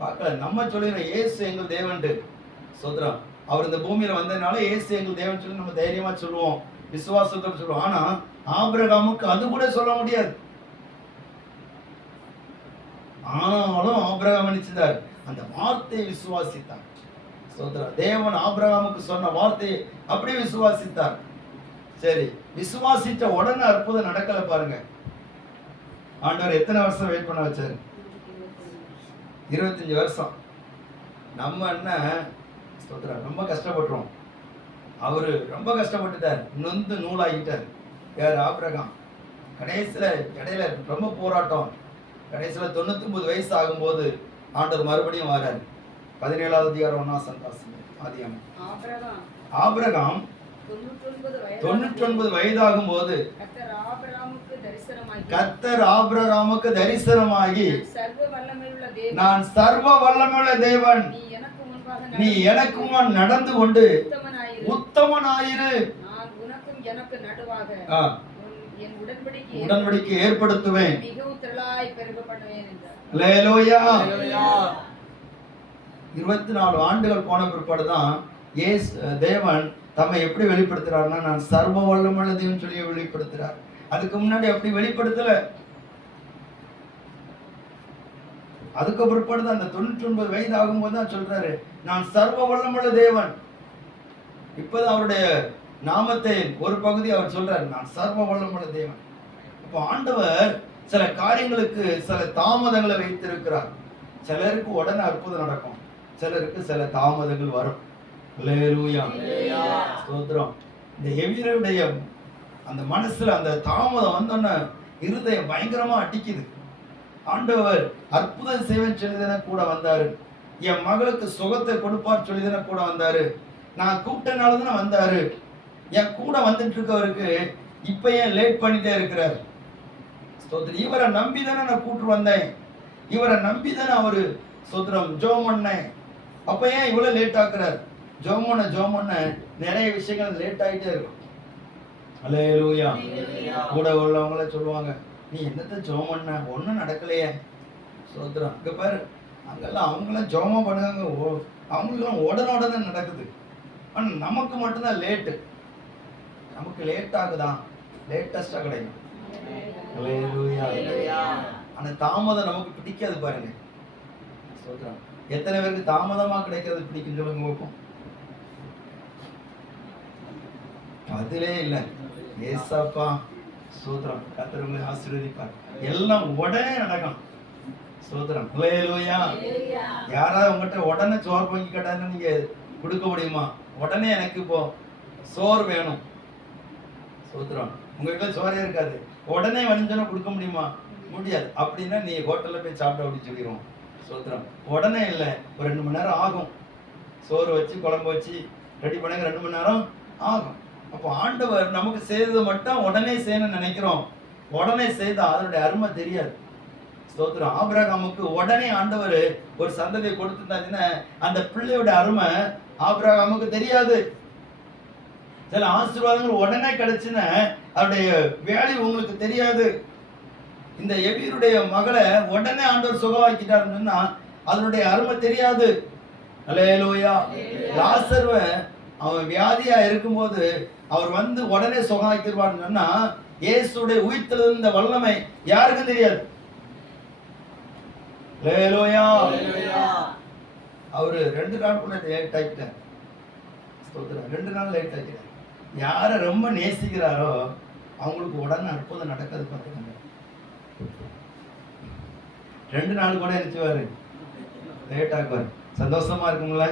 பார்க்கல. நம்ம சொல்லிடுறோம் இயேசு எங்கள் தேவன்ட்டு சொல்றோம். அவர் இந்த பூமியில வந்ததுனால இயேசு எங்கள் தேவன் சொல்லி நம்ம தைரியமா சொல்லுவோம், விசுவாசத்தோடு சொல்லுவோம். ஆனா ஆபிரகாமுக்கு அது கூட சொல்ல முடியாது. ஆனாலும் ஆபிரகாம் நினைச்சார், அந்த வார்த்தையை விசுவாசித்தார். தேவன் ஆபிரகாமுக்கு சொன்ன வார்த்தையை அப்படியே விசுவாசித்தார். சரி, விசுவாசிச்ச உடனே அற்புதம் நடக்கல பாருங்க. ஆண்டவர் எத்தனை வருஷம் வெயிட் பண்ண வச்சாரு? 25 வருஷம். நம்ம என்ன ரொம்ப கஷ்டப்பட்டுறோம். அவரு ரொம்ப கஷ்டப்பட்டுட்டார், நொந்து நூலாகிட்டார். யார்? ஆபிரகாம். கடைசியில இடையில ரொம்ப போராட்டம். கடைசியில 99 வயசு ஆகும்போது ஆண்டவர் மறுபடியும் வராரு. 17வது அதிகாரம் 1 ஆதியாகமம். ஆபிரகாம் 99 வயதாகும் போது கர்த்தர் ஆபிரகாமுக்கு தரிசனமாகி, நான் சர்வ வல்லமையுள்ள தேவன், நீ எனக்கு முன் நடந்து கொண்டு உத்தமனாயிரு, உடன்படிக்கை ஏற்படுத்துவேன். அல்லேலூயா. 24 ஆண்டுகள் போன பிற்பாடுதான் தேவன் தம்மை எப்படி வெளிப்படுத்துறாருன்னா, நான் சர்வ வல்லமையுள்ள தேவன் சொல்லி வெளிப்படுத்துறார். அதுக்கு முன்னாடி அப்படி வெளிப்படுத்தல. அதுக்கு பிற்பாடு அந்த 99 வயது ஆகும்போது தான் சொல்றாரு, நான் சர்வ வல்லமையுள்ள தேவன். இப்பதான் அவருடைய நாமத்தை ஒரு பகுதி அவர் சொல்றாரு, நான் சர்வ வல்லமையுள்ள தேவன். இப்போ ஆண்டவர் சில காரியங்களுக்கு சில தாமதங்களை வைத்திருக்கிறார். சிலருக்கு உடனே அற்புதம் நடக்கும், சிலருக்கு சில தாமதங்கள் வரும். அல்லேலூயா. ஸ்தோத்திரம். இந்த எபிரேயருடைய அந்த மனசுல அந்த தாமதம் வந்தோன்னே இருதயம் பயங்கரமா அடிக்குது. ஆண்டவர் அற்புதம் செய்வேன்னு சொல்லிதானே கூட வந்தாரு. என் மகளுக்கு சுகத்தை கொடுப்பார் சொல்லிதானே கூட வந்தாரு. நான் கூப்பிட்டனால தானே வந்தாரு. என் கூட வந்துட்டு இருக்கவருக்கு இப்ப ஏன் லேட் பண்ணிட்டே இருக்கிறார்? ஸ்தோத்திரம். இவரை நம்பி தானே நான் கூப்பிட்டு வந்தேன், இவரை நம்பி தானே அவரு ஸ்தோத்திரம் ஜோம் பண்ணேன். அப்ப ஏன் இவ்வளவு லேட் ஆக்குறார்? ஜோமோன நிறைய விஷயங்கள் லேட் ஆகிட்டே இருக்கும். அல்லேலூயா. கூட உள்ளவங்கள சொல்லுவாங்க, நீ என்னத்த ஜோம் பண்ண, ஒன்றும் நடக்கலையே. ஸ்தோத்திரம். இங்க பாரு, அங்கெல்லாம் அவங்களாம் ஜோமம் பண்ணுவாங்க, அவங்களுக்கெல்லாம் உடனே நடக்குது. ஆனால் நமக்கு மட்டும்தான் லேட்டு. நமக்கு லேட் ஆகுதான், லேட்டஸ்டா கிடைக்கும். அல்லேலூயா. ஆனா தாமதம் நமக்கு பிடிக்காது பாருங்க. ஸ்தோத்திரம். எத்தனை பேருக்கு தாமதமா கிடைக்கிறது பிடிக்கும் சொல்லுங்க பார்ப்போம். பதிலே இல்லை. ஏசப்பா ஸ்தோத்திரம். கர்த்தர் உங்களை ஆசீர்வதிப்பார். எல்லாம் உடனே நடக்கும். ஸ்தோத்திரம். அல்லேலூயா. யாராவது உங்ககிட்ட உடனே சோறு பொங்கி கேட்டாருன்னு நீங்க கொடுக்க முடியுமா? உடனே எனக்கு இப்போ சோறு வேணும். ஸ்தோத்திரம். உங்ககிட்ட சோறே இருக்காது, உடனே வணிஞ்சோன்னா கொடுக்க முடியுமா? முடியாது. அப்படின்னா நீ ஹோட்டல்ல போய் சாப்பிட அப்படின்னு சொல்லிடுவோம். ஸ்தோத்திரம். உடனே இல்லை, ஒரு 2 மணி நேரம் ஆகும். சோறு வச்சு குழம்பு வச்சு ரெடி பண்ண 2 மணி நேரம் ஆகும். அப்போ ஆண்டவர் நமக்கு செய்தது மட்டும் உடனே செய்யணும்னு நினைக்கிறோம். உடனே செய்தா அதனுடைய அருமை தெரியாது. ஸ்தோத்திரம். ஆபிரகாமுக்கு உடனே ஆண்டவர் ஒரு சந்ததியை கொடுத்துருந்தாங்கன்னா அந்த பிள்ளையோட அருமை ஆபிரகாமுக்கு தெரியாது. சில ஆசீர்வாதங்கள் உடனே கிடைச்சுன்னா அவருடைய வேல்யூ உங்களுக்கு தெரியாது. இந்த எபிரேயருடைய மகளை உடனே ஆண்டவர் சுகமாக்கிட்டாருன்னு சொன்னா அதனுடைய அருமை தெரியாது. அல்லேலூயா. லாசர்வை அவன் வியாதியா இருக்கும்போது அவர் வந்து உடனே சுகமாக்கிடுவார்னு சொன்னா, இயேசுடைய உயிர்த்தெழுந்த வல்லமை யாருக்கும் தெரியாது. அல்லேலூயா. அவரு 2 நாளுக்குள்ள லேட் ஆகிட்டார். 2 நாள் லேட் ஆகிட்டார். யாரை ரொம்ப நேசிக்கிறாரோ அவங்களுக்கு உடனே அற்புதம் நடக்காது. பார்த்துக்கோங்க. 2 நாள் கூட இருந்துச்சுவாரு, லேட் ஆகுவார். சந்தோஷமா இருக்குங்களே.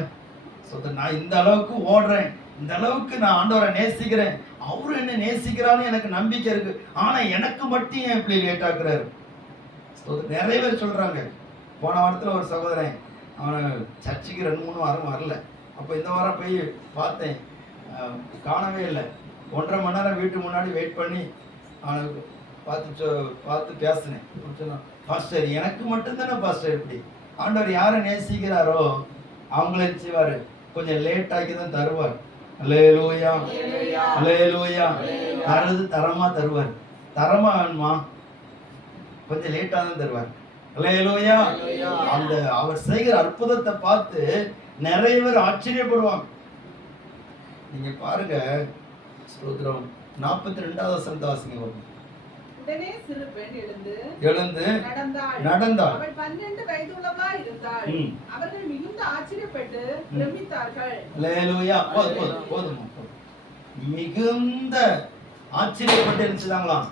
நான் இந்த அளவுக்கு ஓடுறேன், இந்த அளவுக்கு நான் ஆண்டவரை நேசிக்கிறேன், அவரு என்ன நேசிக்கிறான்னு எனக்கு நம்பிக்கை இருக்கு. ஆனா எனக்கு மட்டும் ஏன் இப்படி லேட் ஆக்குறாரு? நிறைய பேர் சொல்றாங்க. போன வாரத்துல ஒரு சகோதரன், அவன் சர்ச்சுக்கு 2-3 வாரம் வரல. அப்போ இந்த வாரம் போய் பார்த்தேன், காணவே இல்லை. 1.5 மணி நேரம் வீட்டு முன்னாடி வெயிட் பண்ணி அவனுக்கு பார்த்து பேசினேன். சொன்னான், பாஸ்டர் எனக்கு மட்டும்தானே பாஸ்டர் இப்படி? ஆண்டவர் யாரை நேசிக்கிறாரோ அவங்கள செய்வார், கொஞ்சம் லேட் ஆக்கி தான் தருவார். அல்லேலூயா, அல்லேலூயா. தரமா தருவார். தரமா வேணுமா, கொஞ்சம் லேட்டா தான் தருவார். அல்லேலூயா. அந்த அவர் செய்கிற அற்புதத்தை பார்த்து நிறைய பேர் ஆச்சரியப்படுவாங்க. நீங்க பாருங்க, ஸ்தோத்திரம். 42வது வசனத்தை வாசிங்க. உடனே சிறு பெண் எழுந்து நடந்தாள். அவள் 12 வயதுள்ளவளாய் இருந்தாள். அவர்கள் மிகுந்த ஆச்சரியப்பட்டு பிரமித்தார்கள். அல்லேலூயா. போதும். மிகுந்த ஆச்சரியப்பட்டு இருந்துச்சாங்களாம்.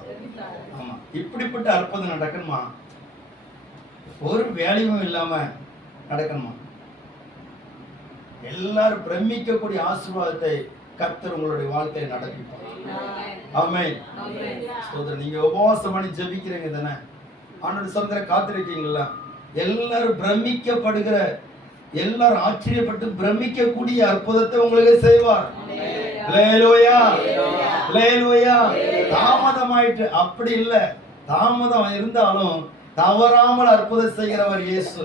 ஆமா, இப்படிப்பட்ட அற்புதம் நடக்கணுமா? ஒரு வேலையும் இல்லாம நடக்கணுமா? எல்லாரும் பிரமிக்கக்கூடிய ஆசீர்வாதத்தை கர்த்தர் உங்களுடைய வாழ்க்கையை நடப்பிப்பார். ஆமென். ஸ்தோத்திரம். நீங்க உபவாசம் பண்ணி ஜெபிக்கிறீங்க தானே, ஆண்டவருடைய சமூகத்துல காத்திருக்கீங்களா? எல்லாரும் பிரமிக்கப்படுகிற, எல்லாரும் ஆச்சரியப்பட்டு பிரமிக்கக்கூடிய அற்புதத்தை உங்களுக்கு செய்வார். அல்லேலூயா, அல்லேலூயா. தாமதமாயிட்டு அப்படி இல்லை, தாமதம் இருந்தாலும் தவறாமல் அற்புதம் செய்கிறவர் இயேசு.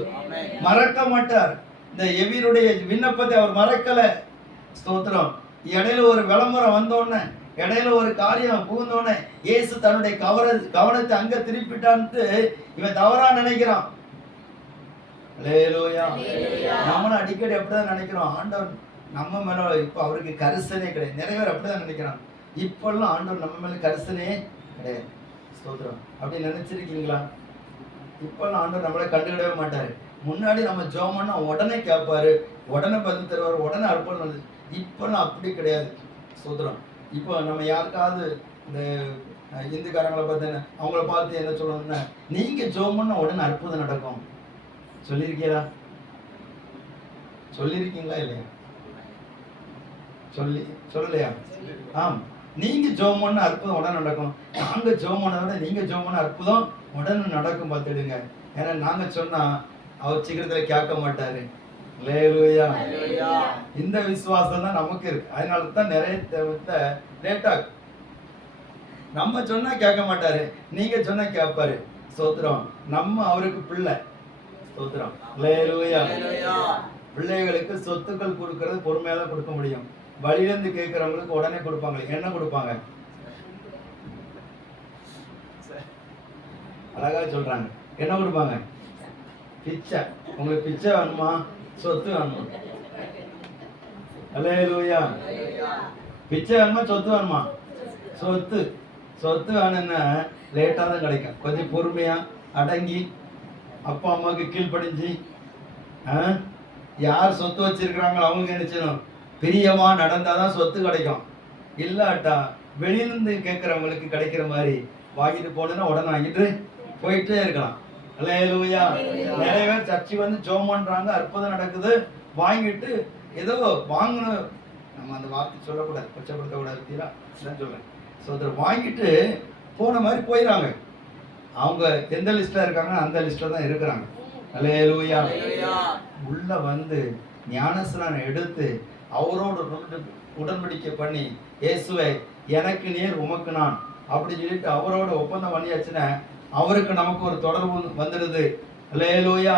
மறக்க மாட்டார். இந்த எவீருடைய விண்ணப்பத்தை அவர் மறக்கல. ஸ்தோத்திரம். இடையில ஒரு விளம்பரம் வந்தோடனே, இடையில ஒரு காரியம் புகுந்தோடனே இயேசு தன்னுடைய கவனத்தை அங்க திருப்பிட்டான்ட்டு இவன் தவறா நினைக்கிறான். அல்லேலூயா. நம்மளும் அடிக்கடி அப்படிதான் நினைக்கிறோம். ஆண்டவர் நம்ம மேல இப்ப அவருக்கு கரிசனே கிடையாது. நிறைய பேர் அப்படிதான் நினைக்கிறான். இப்பெல்லாம் ஆண்டவர் நம்ம மேல கரிசனே கிடையாது. ஸ்தோத்திரம். அப்படி நினைச்சிருக்கீங்களா? இப்பெல்லாம் ஆண்டவர் நம்மளை கண்டுக்கிடவே மாட்டாரு. முன்னாடி நம்ம ஜெபம் பண்ணா உடனே கேட்பாரு, உடனே பதில் தருவார், உடனே அற்புதம் வந்து. இப்பெல்லாம் அப்படி கிடையாது. ஸ்தோத்திரம். இப்போ நம்ம யாருக்காவது இந்த இந்துக்காரங்களை பார்த்து அவங்கள பார்த்து என்ன சொல்லணும்னா, நீங்க ஜெபம் பண்ணா உடனே அற்புதம் நடக்கும் சொல்லியிருக்கீங்களா? சொல்லியிருக்கீங்களா இல்லையா? சொல்லலையா? ஆம். நீங்க ஜெபம் பண்ண அற்புதம் உடனே நடக்கும். நாங்க ஜெபம் பண்ணதை விட நீங்க ஜெபம் பண்ண அற்புதம் உடனே நடக்கும். பார்த்துடுங்க. ஏன்னா நாங்க சொன்னா அவர் சீக்கிரத்துல கேட்க மாட்டாரு. அல்லேலூயா. இந்த விசுவாசம் தான் நமக்கு இருக்கு. அதனால தான் நிறைய லேட்டா. நம்ம சொன்னா கேட்க மாட்டாரு, நீங்க சொன்னா கேட்பாரு. ஸ்தோத்திரம். நம்ம அவருக்கு பிள்ளை. ஸ்தோத்திரம். அல்லேலூயா. பிள்ளைகளுக்கு சொத்துக்கள் கொடுக்கறது பொறுமையா தான் கொடுக்க முடியும். வழியிலிருந்து கேட்கிறவங்களுக்கு உடனே கொடுப்பாங்க. என்ன கொடுப்பாங்க? அழகா சொல்றாங்க. என்ன கொடுப்பாங்க? பிச்சை. உங்களுக்கு பிச்சை வேணுமா? சொத்து வேணுமா? அல்லேலூயா. பிச்சை வேணுமா? சொத்து வேணுமா? சொத்து வேணும்னா லேட்டா தான் கிடைக்கும். கொஞ்சம் பொறுமையா அடங்கி அப்பா அம்மாவுக்கு கீழ்ப்படிஞ்சு, யார் சொத்து வச்சிருக்கிறாங்களோ அவங்க என்ன செய்யணும்? பிரியமா நடந்தாதான் சொத்து கிடைக்கும். இல்லாட்டா வெளியிலிருந்து கேட்கிறவங்களுக்கு கிடைக்கிற மாதிரி வாங்கிட்டு போனா உடனே வாங்கிட்டு போயிட்டே இருக்கலாம். அல்லேலூயா. நிறைய பேர் சர்ச்சை வந்து ஜெபம் பண்றாங்க, அற்புதம் நடக்குது, வாங்கிட்டு ஏதோ வாங்கணும். நம்ம அந்த வார்த்தை சொல்லக்கூடாது, கொச்சப்படுத்தக்கூடாது. சொல்றேன். சோதரர் வாங்கிட்டு போன மாதிரி போயிடறாங்க. அவங்க எந்த லிஸ்ட்ல இருக்காங்க அந்த லிஸ்ட்ல தான் இருக்கிறாங்க. அல்லேலூயா. உள்ள வந்து ஞானஸ்நானம் எடுத்து அவரோட உடன்படிக்கை பண்ணி, இயேசுவே எனக்கு நீர் உமக்கு நான் அப்படின்னு சொல்லிட்டு அவரோட ஒப்பந்தம் பண்ணியாச்சுன்னா அவருக்கு நமக்கு ஒரு தொடர்பு வந்துடுது. அல்லேலூயா.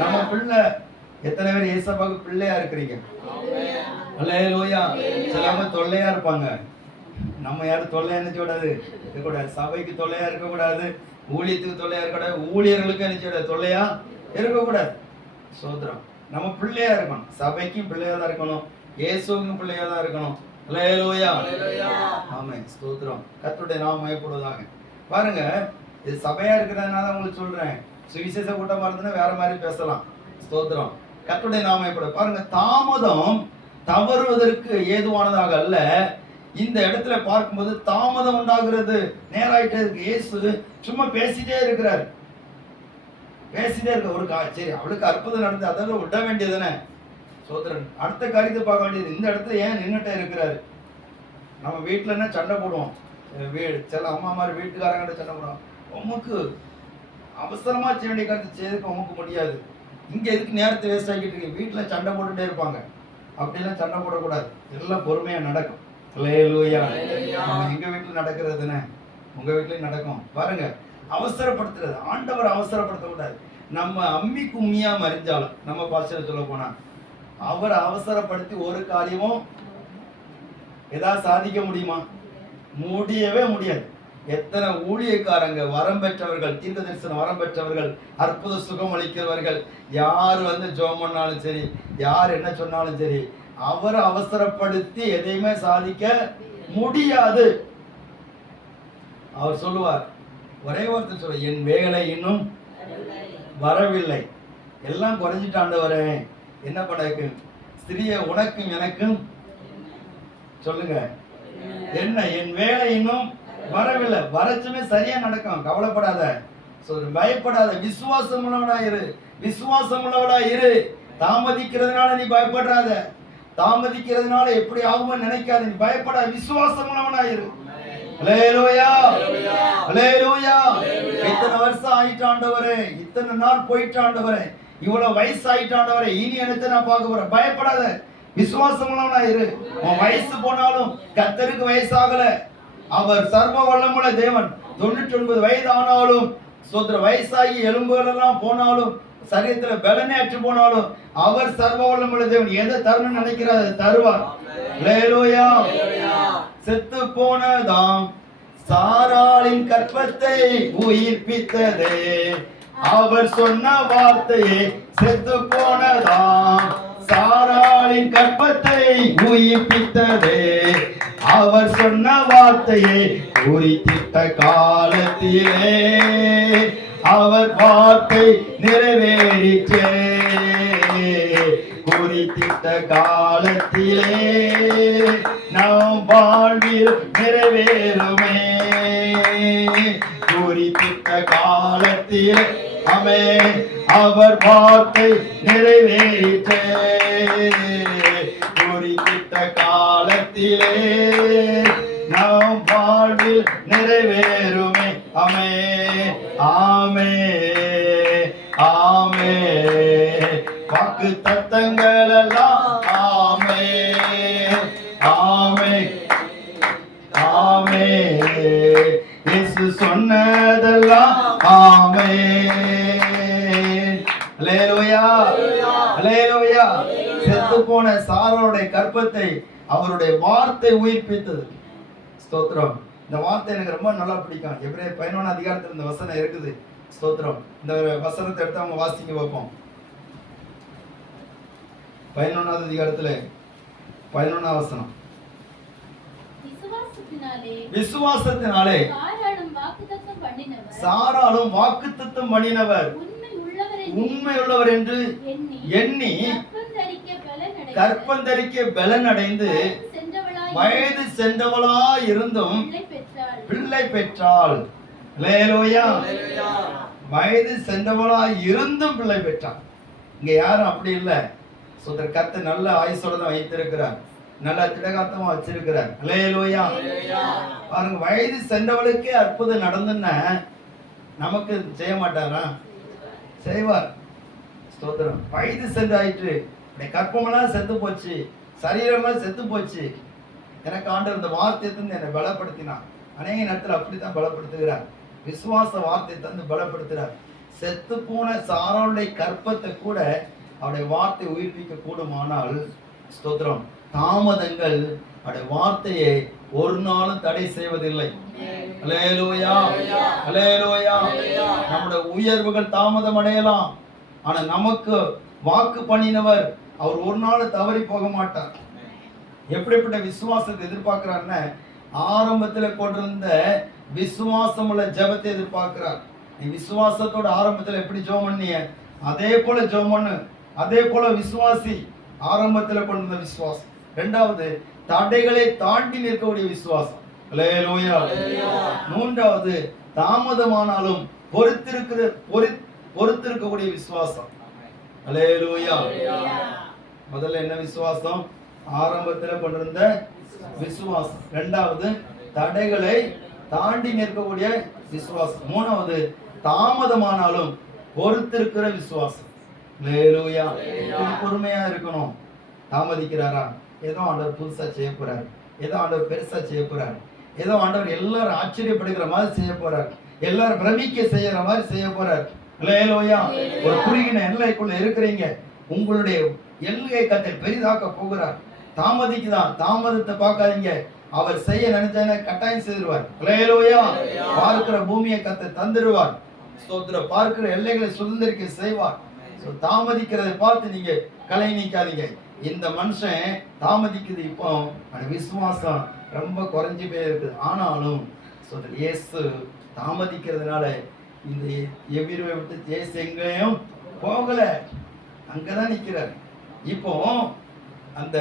நம்ம பிள்ளை. எத்தனை பேர் இயேசுவுக்கு பிள்ளையா இருக்கிறீங்க? அல்லேலூயா. சிலவங்க தொல்லையா இருப்பாங்க. நம்ம யாரும் தொல்லையா இருக்கக்கூடாது. சபைக்கு தொல்லையா இருக்கக்கூடாது, ஊழியத்துக்கு தொல்லையா இருக்கக்கூடாது, ஊழியர்களுக்கு தொல்லையா இருக்கக்கூடாது. ஸ்தோத்திரம். நம்ம பிள்ளையா இருக்கணும், சபைக்கும் பிள்ளையா தான் இருக்கணும், இயேசுவுக்கும் பிள்ளையா தான் இருக்கணும். அல்லேலூயா. ஆமென். ஸ்தோத்திரம். கர்த்தருடைய நாமம் மகிமைப்படுவதாக. பாருங்க, இது சபையா இருக்கிறதுனால உங்களுக்கு சொல்றேன். சுவிசேஷ கூட்டமா இருந்ததுன்னா வேற மாதிரி பேசலாம். ஸ்தோத்திரம். கர்த்தருடைய நாமம் மகிமைப்படும். பாருங்க, தாமதம் தவறுவதற்கு ஏதுவானதாக அல்ல. இந்த இடத்துல பார்க்கும்போது தாமதம் உண்டாகிறது நேராயிட்டே இருக்கு. இயேசு சும்மா பேசிட்டே இருக்கிறார், பேசிட்டே இருக்க. ஒரு சரி, அவளுக்கு அற்புதம் நடந்து அதெல்லாம் விட வேண்டியதுதானே. சோதரன் அடுத்த காரியத்தை பார்க்க வேண்டியது. இந்த இடத்துல ஏன் நின்றுட்டே இருக்கிறாரு? நம்ம வீட்டுலன்னா சண்டை போடுவோம், சில அம்மா மாதிரி வீட்டுக்காரங்கிட்ட சண்டை போடுவோம். உமக்கு அவசரமா செய்ய வேண்டிய காரியத்தை செய்யறதுக்கு உமக்கு முடியாது, இங்க எதுக்கு நேரத்தை வேஸ்ட் ஆக்கிட்டு இருக்கு? வீட்டுல சண்டை போட்டுட்டே இருப்பாங்க. அப்படிலாம் சண்டை போடக்கூடாது, எல்லாம் பொறுமையா நடக்கும். அல்லேலூயா. எங்க வீட்டுல நடக்கிறதுன்னு உங்க வீட்லயும் நடக்கும். பாருங்க, அவசரப்படுத்துறது, ஆண்டவர் அவசரப்படுத்த கூடாது. நம்ம அம்மி கும்மியா மறிஞ்சாலும், நம்ம பாஷையில சொல்ல போனா, அவர் அவசரப்படுத்தி ஒரு காரியமும் ஏதாவது சாதிக்க முடியுமா? முடியவே முடியாது. எத்தனை ஊழியக்காரங்க, வரம் பெற்றவர்கள், தீர்க்க தரிசனம் வரம் பெற்றவர்கள், அற்புத சுகம் அளிக்கிறவர்கள், யார் வந்து ஜெபம் பண்ணாலும் சரி, யார் என்ன சொன்னாலும் சரி, அவரை அவசரப்படுத்தி எதையுமே சாதிக்க முடியாது. அவர் சொல்லுவார், ஒரே வார்த்தை சொல்ல, என் வேலை இன்னும் வரவில்லை. எல்லாம் குறைஞ்சிட்டு ஆண்டவரே, என்ன பண்ண ஸ்திரிய உனக்கும் எனக்கும் சொல்லுங்க என்ன, என் வேலை இன்னும் வரவில்லை. வரச்சுமே சரியா நடக்கும், கவலைப்படாத, பயப்படாத, விசுவாசம் உள்ளவனா இரு, விசுவாசம் உள்ளவனா இரு. தாமதிக்கிறதுனால நீ பயப்படாத, தாமதிக்கிறதுனால எப்படி ஆகுமோ நினைக்காத, நீ பயப்படாத, விசுவாசம் உள்ளவனா இரு. அல்லேலூயா, அல்லேலூயா. இத்தனை வருஷம் ஆயிட்டாண்டவரே, இத்தனை நாள் போயிட்டாண்டவரே, இவ்வளவு வயசு ஆயிட்டாண்டவரே, இனி என்னத்தை நான் பார்க்க போறேன்? பயப்படாத, விசுவாசம் உள்ளவனா இரு. உன் வயசு போனாலும் கர்த்தருக்கு வயசாகல. அவர் சர்வ வல்லமுள்ள தேவன். 99 வயது ஆனாலும், சோதர வயசாகி எலும்புகள் எல்லாம் போனாலும், சரீரத்துல பலனேற்று போனாலும், அவர் சர்வ வல்லமுள்ள தேவன். எதை தரணும்னு நினைக்கிறார் அதை தருவார். அல்லேலூயா. செத்து போனதாம் சாராளின் கற்பத்தை உயிர்ப்பித்ததே, அவர் சொன்ன வார்த்தையே. செத்து போனதாம் சாராளின் கற்பத்தை உயிர்ப்பித்ததே, அவர் சொன்ன வார்த்தையை குறித்திட்ட காலத்திலே அவர் வார்த்தை நிறைவேறிச்சே. குறித்திட்ட காலத்திலே நம் வாழ்வில் நிறைவேறுமே. குறித்திட்ட காலத்திலே அமே அவர் வார்த்தை நிறைவேறிச்சே. குறித்திட்ட காலத்திலே நம் வாழ்வில் நிறைவேறுமே. அமே ஆமே ஆமே. வாக்கு தத்தங்கள் எல்லாம் ஆமே ஆமே ஆமே. இயேசு சொன்னதெல்லாம் ஆமே. அல்லேலூயா, அல்லேலூயா. செத்து போன சாராளுடைய கற்பத்தை அவருடைய வார்த்தை உயிர்ப்பித்தது. ஸ்தோத்திரம். இந்த வார்த்தை எனக்கு ரொம்ப நல்லா பிடிக்கும். எபிரேயர் 11 அதிகாரத்தில் இந்த வசனம் இருக்குது. ஸ்தோத்திரம். இந்த வசனத்தை எடுத்து அவங்க வாசிக்க வைப்போம். 11 அதிகாரத்துல 11 வசனம். விசுவாசத்தினாலே சாராளும் வாக்குத்தத்தம் பண்ணினவர் உண்மை உள்ளவர் என்று எண்ணி கற்பந்தரிக்க பலன் அடைந்து வயது சென்றவளா இருந்தும் பிள்ளை பெற்றாள். அல்லேலூயா. வயது சென்றவளா இருந்தும் பிள்ளை பெற்றாள். இங்க யாரும் அப்படி இல்லை. கர்த்தர் நல்ல ஆயுசோட தான் வைத்திருக்கிறார், நல்ல திடகாத்தமா வச்சிருக்கிறார். அல்லேலூயா. பாருங்க, வயது சென்றவளுக்கே அற்புதம் நடந்துன்னா நமக்கு செய்ய மாட்டாரா? செய்வார். ஸ்தோத்திரம். வயது சென்றாயிற்று, கற்பமெல்லாம் செத்து போச்சு, சரீரம்லாம் செத்து போச்சு. எனக்கு ஆண்டவர் இந்த வார்த்தையை தந்து என்னை பலப்படுத்தினார். அநேக நேரத்தில் அப்படித்தான் பலப்படுத்துகிறார். விசுவாச வார்த்தை தந்து பலப்படுத்துகிறார். செத்து போன சாராளுடைய கற்பத்தை கூட அவருடைய வார்த்தை உயிர்ப்பிக்க கூடுமானால், ஸ்தோத்திரம், தாமதங்கள் அவருடைய வார்த்தையை ஒரு நாளும் தடை செய்வதில்லை. அல்லேலூயா, அல்லேலூயா. நம்முடைய உயர்வுகள் தாமதம் அடையலாம், ஆனா நமக்கு வாக்கு பண்ணினவர் அவர் ஒரு நாள் தவறி போக மாட்டார். எப்படிப்பட்ட விசுவாசத்தை எதிர்பார்க்கிறார்னா, ஆரம்பத்துல கொண்டிருந்த விசுவாசம் உள்ள ஜெபத்தை எதிர்பார்க்கிறார். நீ விசுவாசத்தோட ஆரம்பத்துல எப்படி ஜெபம் பண்ணிய அதே போல ஜெபம் பண்ணு. அதே போல விசுவாசி. ஆரம்பத்துல கொண்டிருந்த விசுவாசம். இரண்டாவது, தடைகளை தாண்டி நிற்கக்கூடிய விசுவாசம். அல்லேலூயா. மூன்றாவது, தாமதமானாலும் பொறுத்திருக்கக்கூடிய விசுவாசம். அல்லேலூயா. முதல்ல என்ன விசுவாசம்? ஆரம்பத்துல கொண்டிருந்த விசுவாசம். இரண்டாவது, தடைகளை தாண்டி நிற்கக்கூடிய விசுவாசம். மூணாவது, தாமதமானாலும் பொறுத்திருக்கிற விசுவாசம். அல்லேலூயா. பொறுமையா இருக்கணும். தாமதிக்கிறாரா? ஏதோ ஆண்டவர் புதுசா செய்ய போறாரு, ஏதோ ஆண்டவர் பெருசா செய்ய போறாரு, ஏதோ ஆண்டவர் எல்லாரும் ஆச்சரியப்படுகிற மாதிரி செய்ய போறார், எல்லாரும் பிரமிக்க செய்யற மாதிரி செய்ய போறார். அல்லேலூயா. ஒரு குறுகின எல்லைக்குள்ள இருக்கிறீங்க, உங்களுடைய எல்லையை கர்த்தர் பெரிதாக்க போகிறார். தாமதிக்குதான், தாமதத்தை பார்க்காதீங்க. அவர் செய்ய நினைச்சானே கட்டாயம் செய்திருவார். அல்லேலூயா. பார்க்கிற பூமியை கர்த்தர் தந்துடுவார். ஸ்தோத்திரம். பார்க்கிற எல்லைகளை சுதந்திரிக்க செய்வார். தாமதிக்கிறதை பார்த்து நீங்க கலை நீக்காதீங்க. இந்த மனுஷன் தாமதிக்குது, இப்போ விசுவாசம் ரொம்ப குறைஞ்சி போயிருக்குது. ஆனாலும் இயேசு தாமதிக்கிறதுனால இந்த எவ்விருவை விட்டு இயேசு எங்கேயும் போகல, அங்கதான் நிக்கிறார். இப்போ அந்த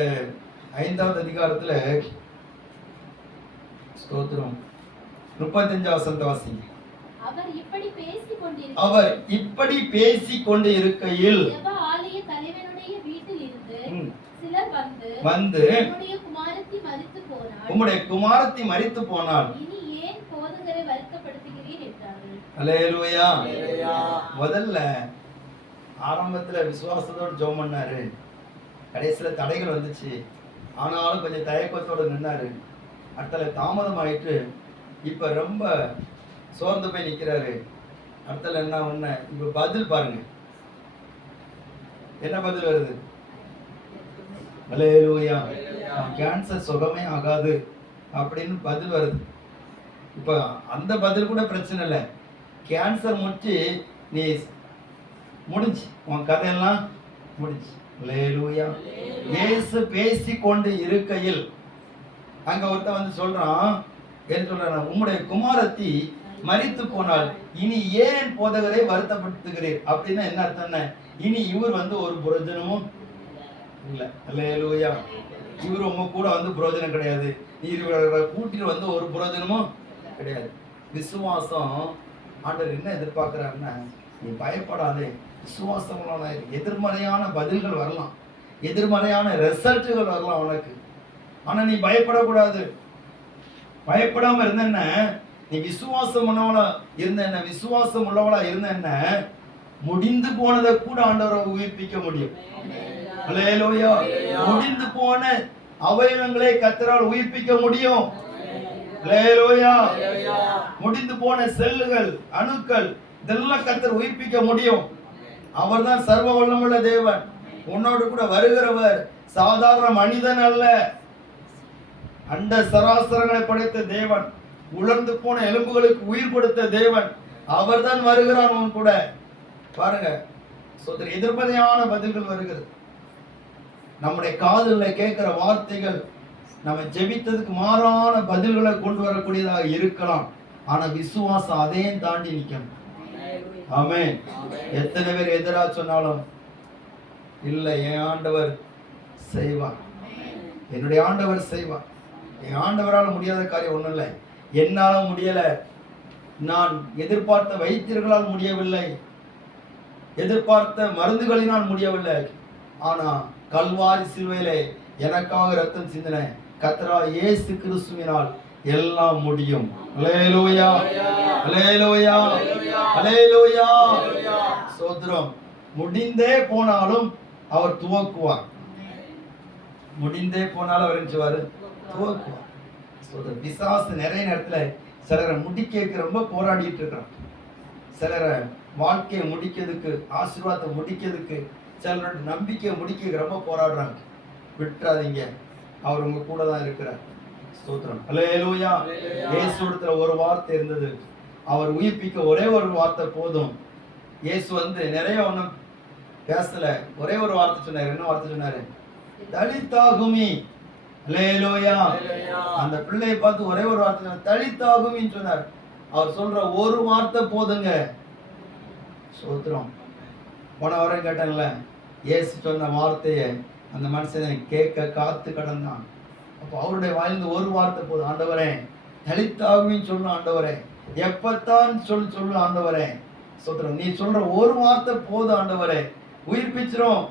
5வது அதிகாரத்துல ஸ்தோத்திரம் 35 வசனத்தை வாசிங்க. அவர் இப்படி பேசிக் கொண்டு இருக்கையில் தலைவனுடைய வீட்டில் இருந்து சிலர் வந்து உம்முடைய குமாரத்தி மரித்து போனாள், இனி ஏன் போதகரை வருத்தப்படுத்துகிறீர் என்றார்கள். அல்லேலூயா. முதல்ல ஆரம்பத்துல விசுவாசத்தோடு ஜெபம் பண்ணாரு, கடைசியில தடைகள் வந்துச்சு, ஆனாலும் கொஞ்சம் தயக்கத்தோடு நின்னாரு. அடுத்தல தாமதம் ஆயிட்டு இப்ப ரொம்ப சோர்ந்து போய் நிக்கிறாரு. அடுத்தல என்ன ஒண்ண இப்ப பதில் பாருங்க, என்ன பதில் வருது? அல்லேலூயா. கேன்சர் சுகமே ஆகாது அப்படின்னு பதில் வருது. இப்ப அந்த பதில் கூட பிரச்சனை இல்லை, கேன்சர் முடிச்சு நீ முடிஞ்சு உன் கதையெல்லாம் முடிஞ்சு. அல்லேலூயா. இயேசு பேசி கொண்டு இருக்கையில் அங்க ஒருத்த வந்து சொல்றான், என்ன சொல்றான்? உம்முடைய குமாரத்தி மரித்து போனால் இனி ஏன் போதகரை வருத்தப்படுத்துகிறீர் அப்படின்னா என்ன அர்த்தம்? இனி இவர் வந்து ஒரு புரோஜனமும் இல்லை. அல்லேலூயா. இவர் உங்க கூட வந்து புரோஜனம் கிடையாது, இவரை கூட்டிட்டு வந்து ஒரு புரோஜனமும் கிடையாது. விசுவாசம் ஆண்டவர் என்ன எதிர்பார்க்கிறாருன்னா, நீ பயப்படாதே, விசுவாசம். எதிர்மறையான பதில்கள் வரலாம், எதிர்மறையான ரிசல்ட்டுகள் வரலாம் உனக்கு, ஆனா நீ பயப்படக்கூடாது. பயப்படாம இருந்த நீ விசுவாசம் உள்ளவளா இருந்த விசுவாசம் உள்ளவளா இருந்த முடிந்து போனதை கூட ஆண்டவரை உயிர்ப்பிக்க முடியும். அல்லேலூயா. முடிந்து போன அவயவங்களை கர்த்தரால் உயிர்ப்பிக்க முடியும். அல்லேலூயா. முடிந்து போன செல்லுகள், அணுக்கள், இதெல்லாம் கர்த்தர் உயிர்ப்பிக்க முடியும். அவர்தான் சர்வ வல்லமுள்ள தேவன். உன்னோடு கூட வருகிறவர் சாதாரண மனிதன் அல்ல, அண்ட சராசரங்களை படைத்த தேவன், உலர்ந்து போன எலும்புகளுக்கு உயிர் கொடுத்த தேவன். அவர் தான் வருகிறான் உன் கூட. பாருங்க, எதிர்மறையான பதில்கள் வருகிறது. நம்முடைய காதுல கேட்கிற வார்த்தைகள் நம்ம ஜெபித்ததுக்கு மாறான பதில்களை கொண்டு வரக்கூடியதாக இருக்கலாம். ஆனா விசுவாசம் அதையும் தாண்டி நிக்கணும். ஆமென். எத்தனை பேர் எதிரா சொன்னாலும் இல்ல, என் ஆண்டவர் செய்வார், என்னுடைய ஆண்டவர் செய்வார். என் ஆண்டவரால் முடியாத காரியம் ஒண்ணும் இல்லை. என்னால முடியல, நான் எதிர்பார்த்த வைத்தியர்களால் முடியவில்லை, எதிர்பார்த்த மருந்துகளினால் முடியவில்லை, ஆனா கல்வாரி சிலுவையிலே எனக்காக ரத்தம் சிந்தின கர்த்தராகிய இயேசு கிறிஸ்துவினால் எல்லாம் முடியும். அல்லேலூயா. அல்லேலூயா. அல்லேலூயா. ஸ்தோத்திரம். முடிந்தே போனாலும் அவர் துவக்குவார். முடிந்தே போனாலும் அவர் என்ன செய்வார்? துவக்குவார். பிசாசு நிறைய நேரத்துல சிலரை முடிக்க ரொம்ப போராடிட்டு இருக்கிறான். சிலரை வாழ்க்கையை முடிக்கிறதுக்கு, ஆசீர்வாதத்தை முடிக்கிறதுக்கு, சிலரோட நம்பிக்கையை முடிக்க ரொம்ப போராடுறாங்க. விட்டுறாதீங்க, அவர் உங்க கூட தான் இருக்கிறார். ஸ்தோத்திரம். அல்லேலூயா. இயேசுவிடத்துல ஒரு வார்த்தை இருந்தது, அவர் உயிர்ப்பிக்க ஒரே ஒரு வார்த்தை போதும். இயேசு வந்து நிறைய ஒன்றும் பேசல, ஒரே ஒரு வார்த்தை சொன்னாரு. என்ன வார்த்தை சொன்னாரு? தலித்தாகுமி. அல்லேலூயா. அந்த பிள்ளையை பார்த்து ஒரே ஒரு வார்த்தை சொன்னார், தலித்தாகுமின்னு சொன்னார். அவர் சொல்ற ஒரு வார்த்தை போதுங்க. சோத்திரம். போன வாரம் கேட்டேன்ல, இயேசு சொன்ன வார்த்தையை அந்த மனுஷனை கேட்க காத்து கடந்தான். அப்போ அவருடைய வாயிலிருந்து ஒரு வார்த்தை போதும். ஆண்டவரே தலித்தாகுமின்னு சொல்லணும். ஆண்டவரே எப்பத்தான் சொல்லு ஆண்டவரே. சோத்திரம். நீ சொல்ற ஒரு வார்த்தை போதும் ஆண்டவரே, உயிர்ப்பிச்சிரும்.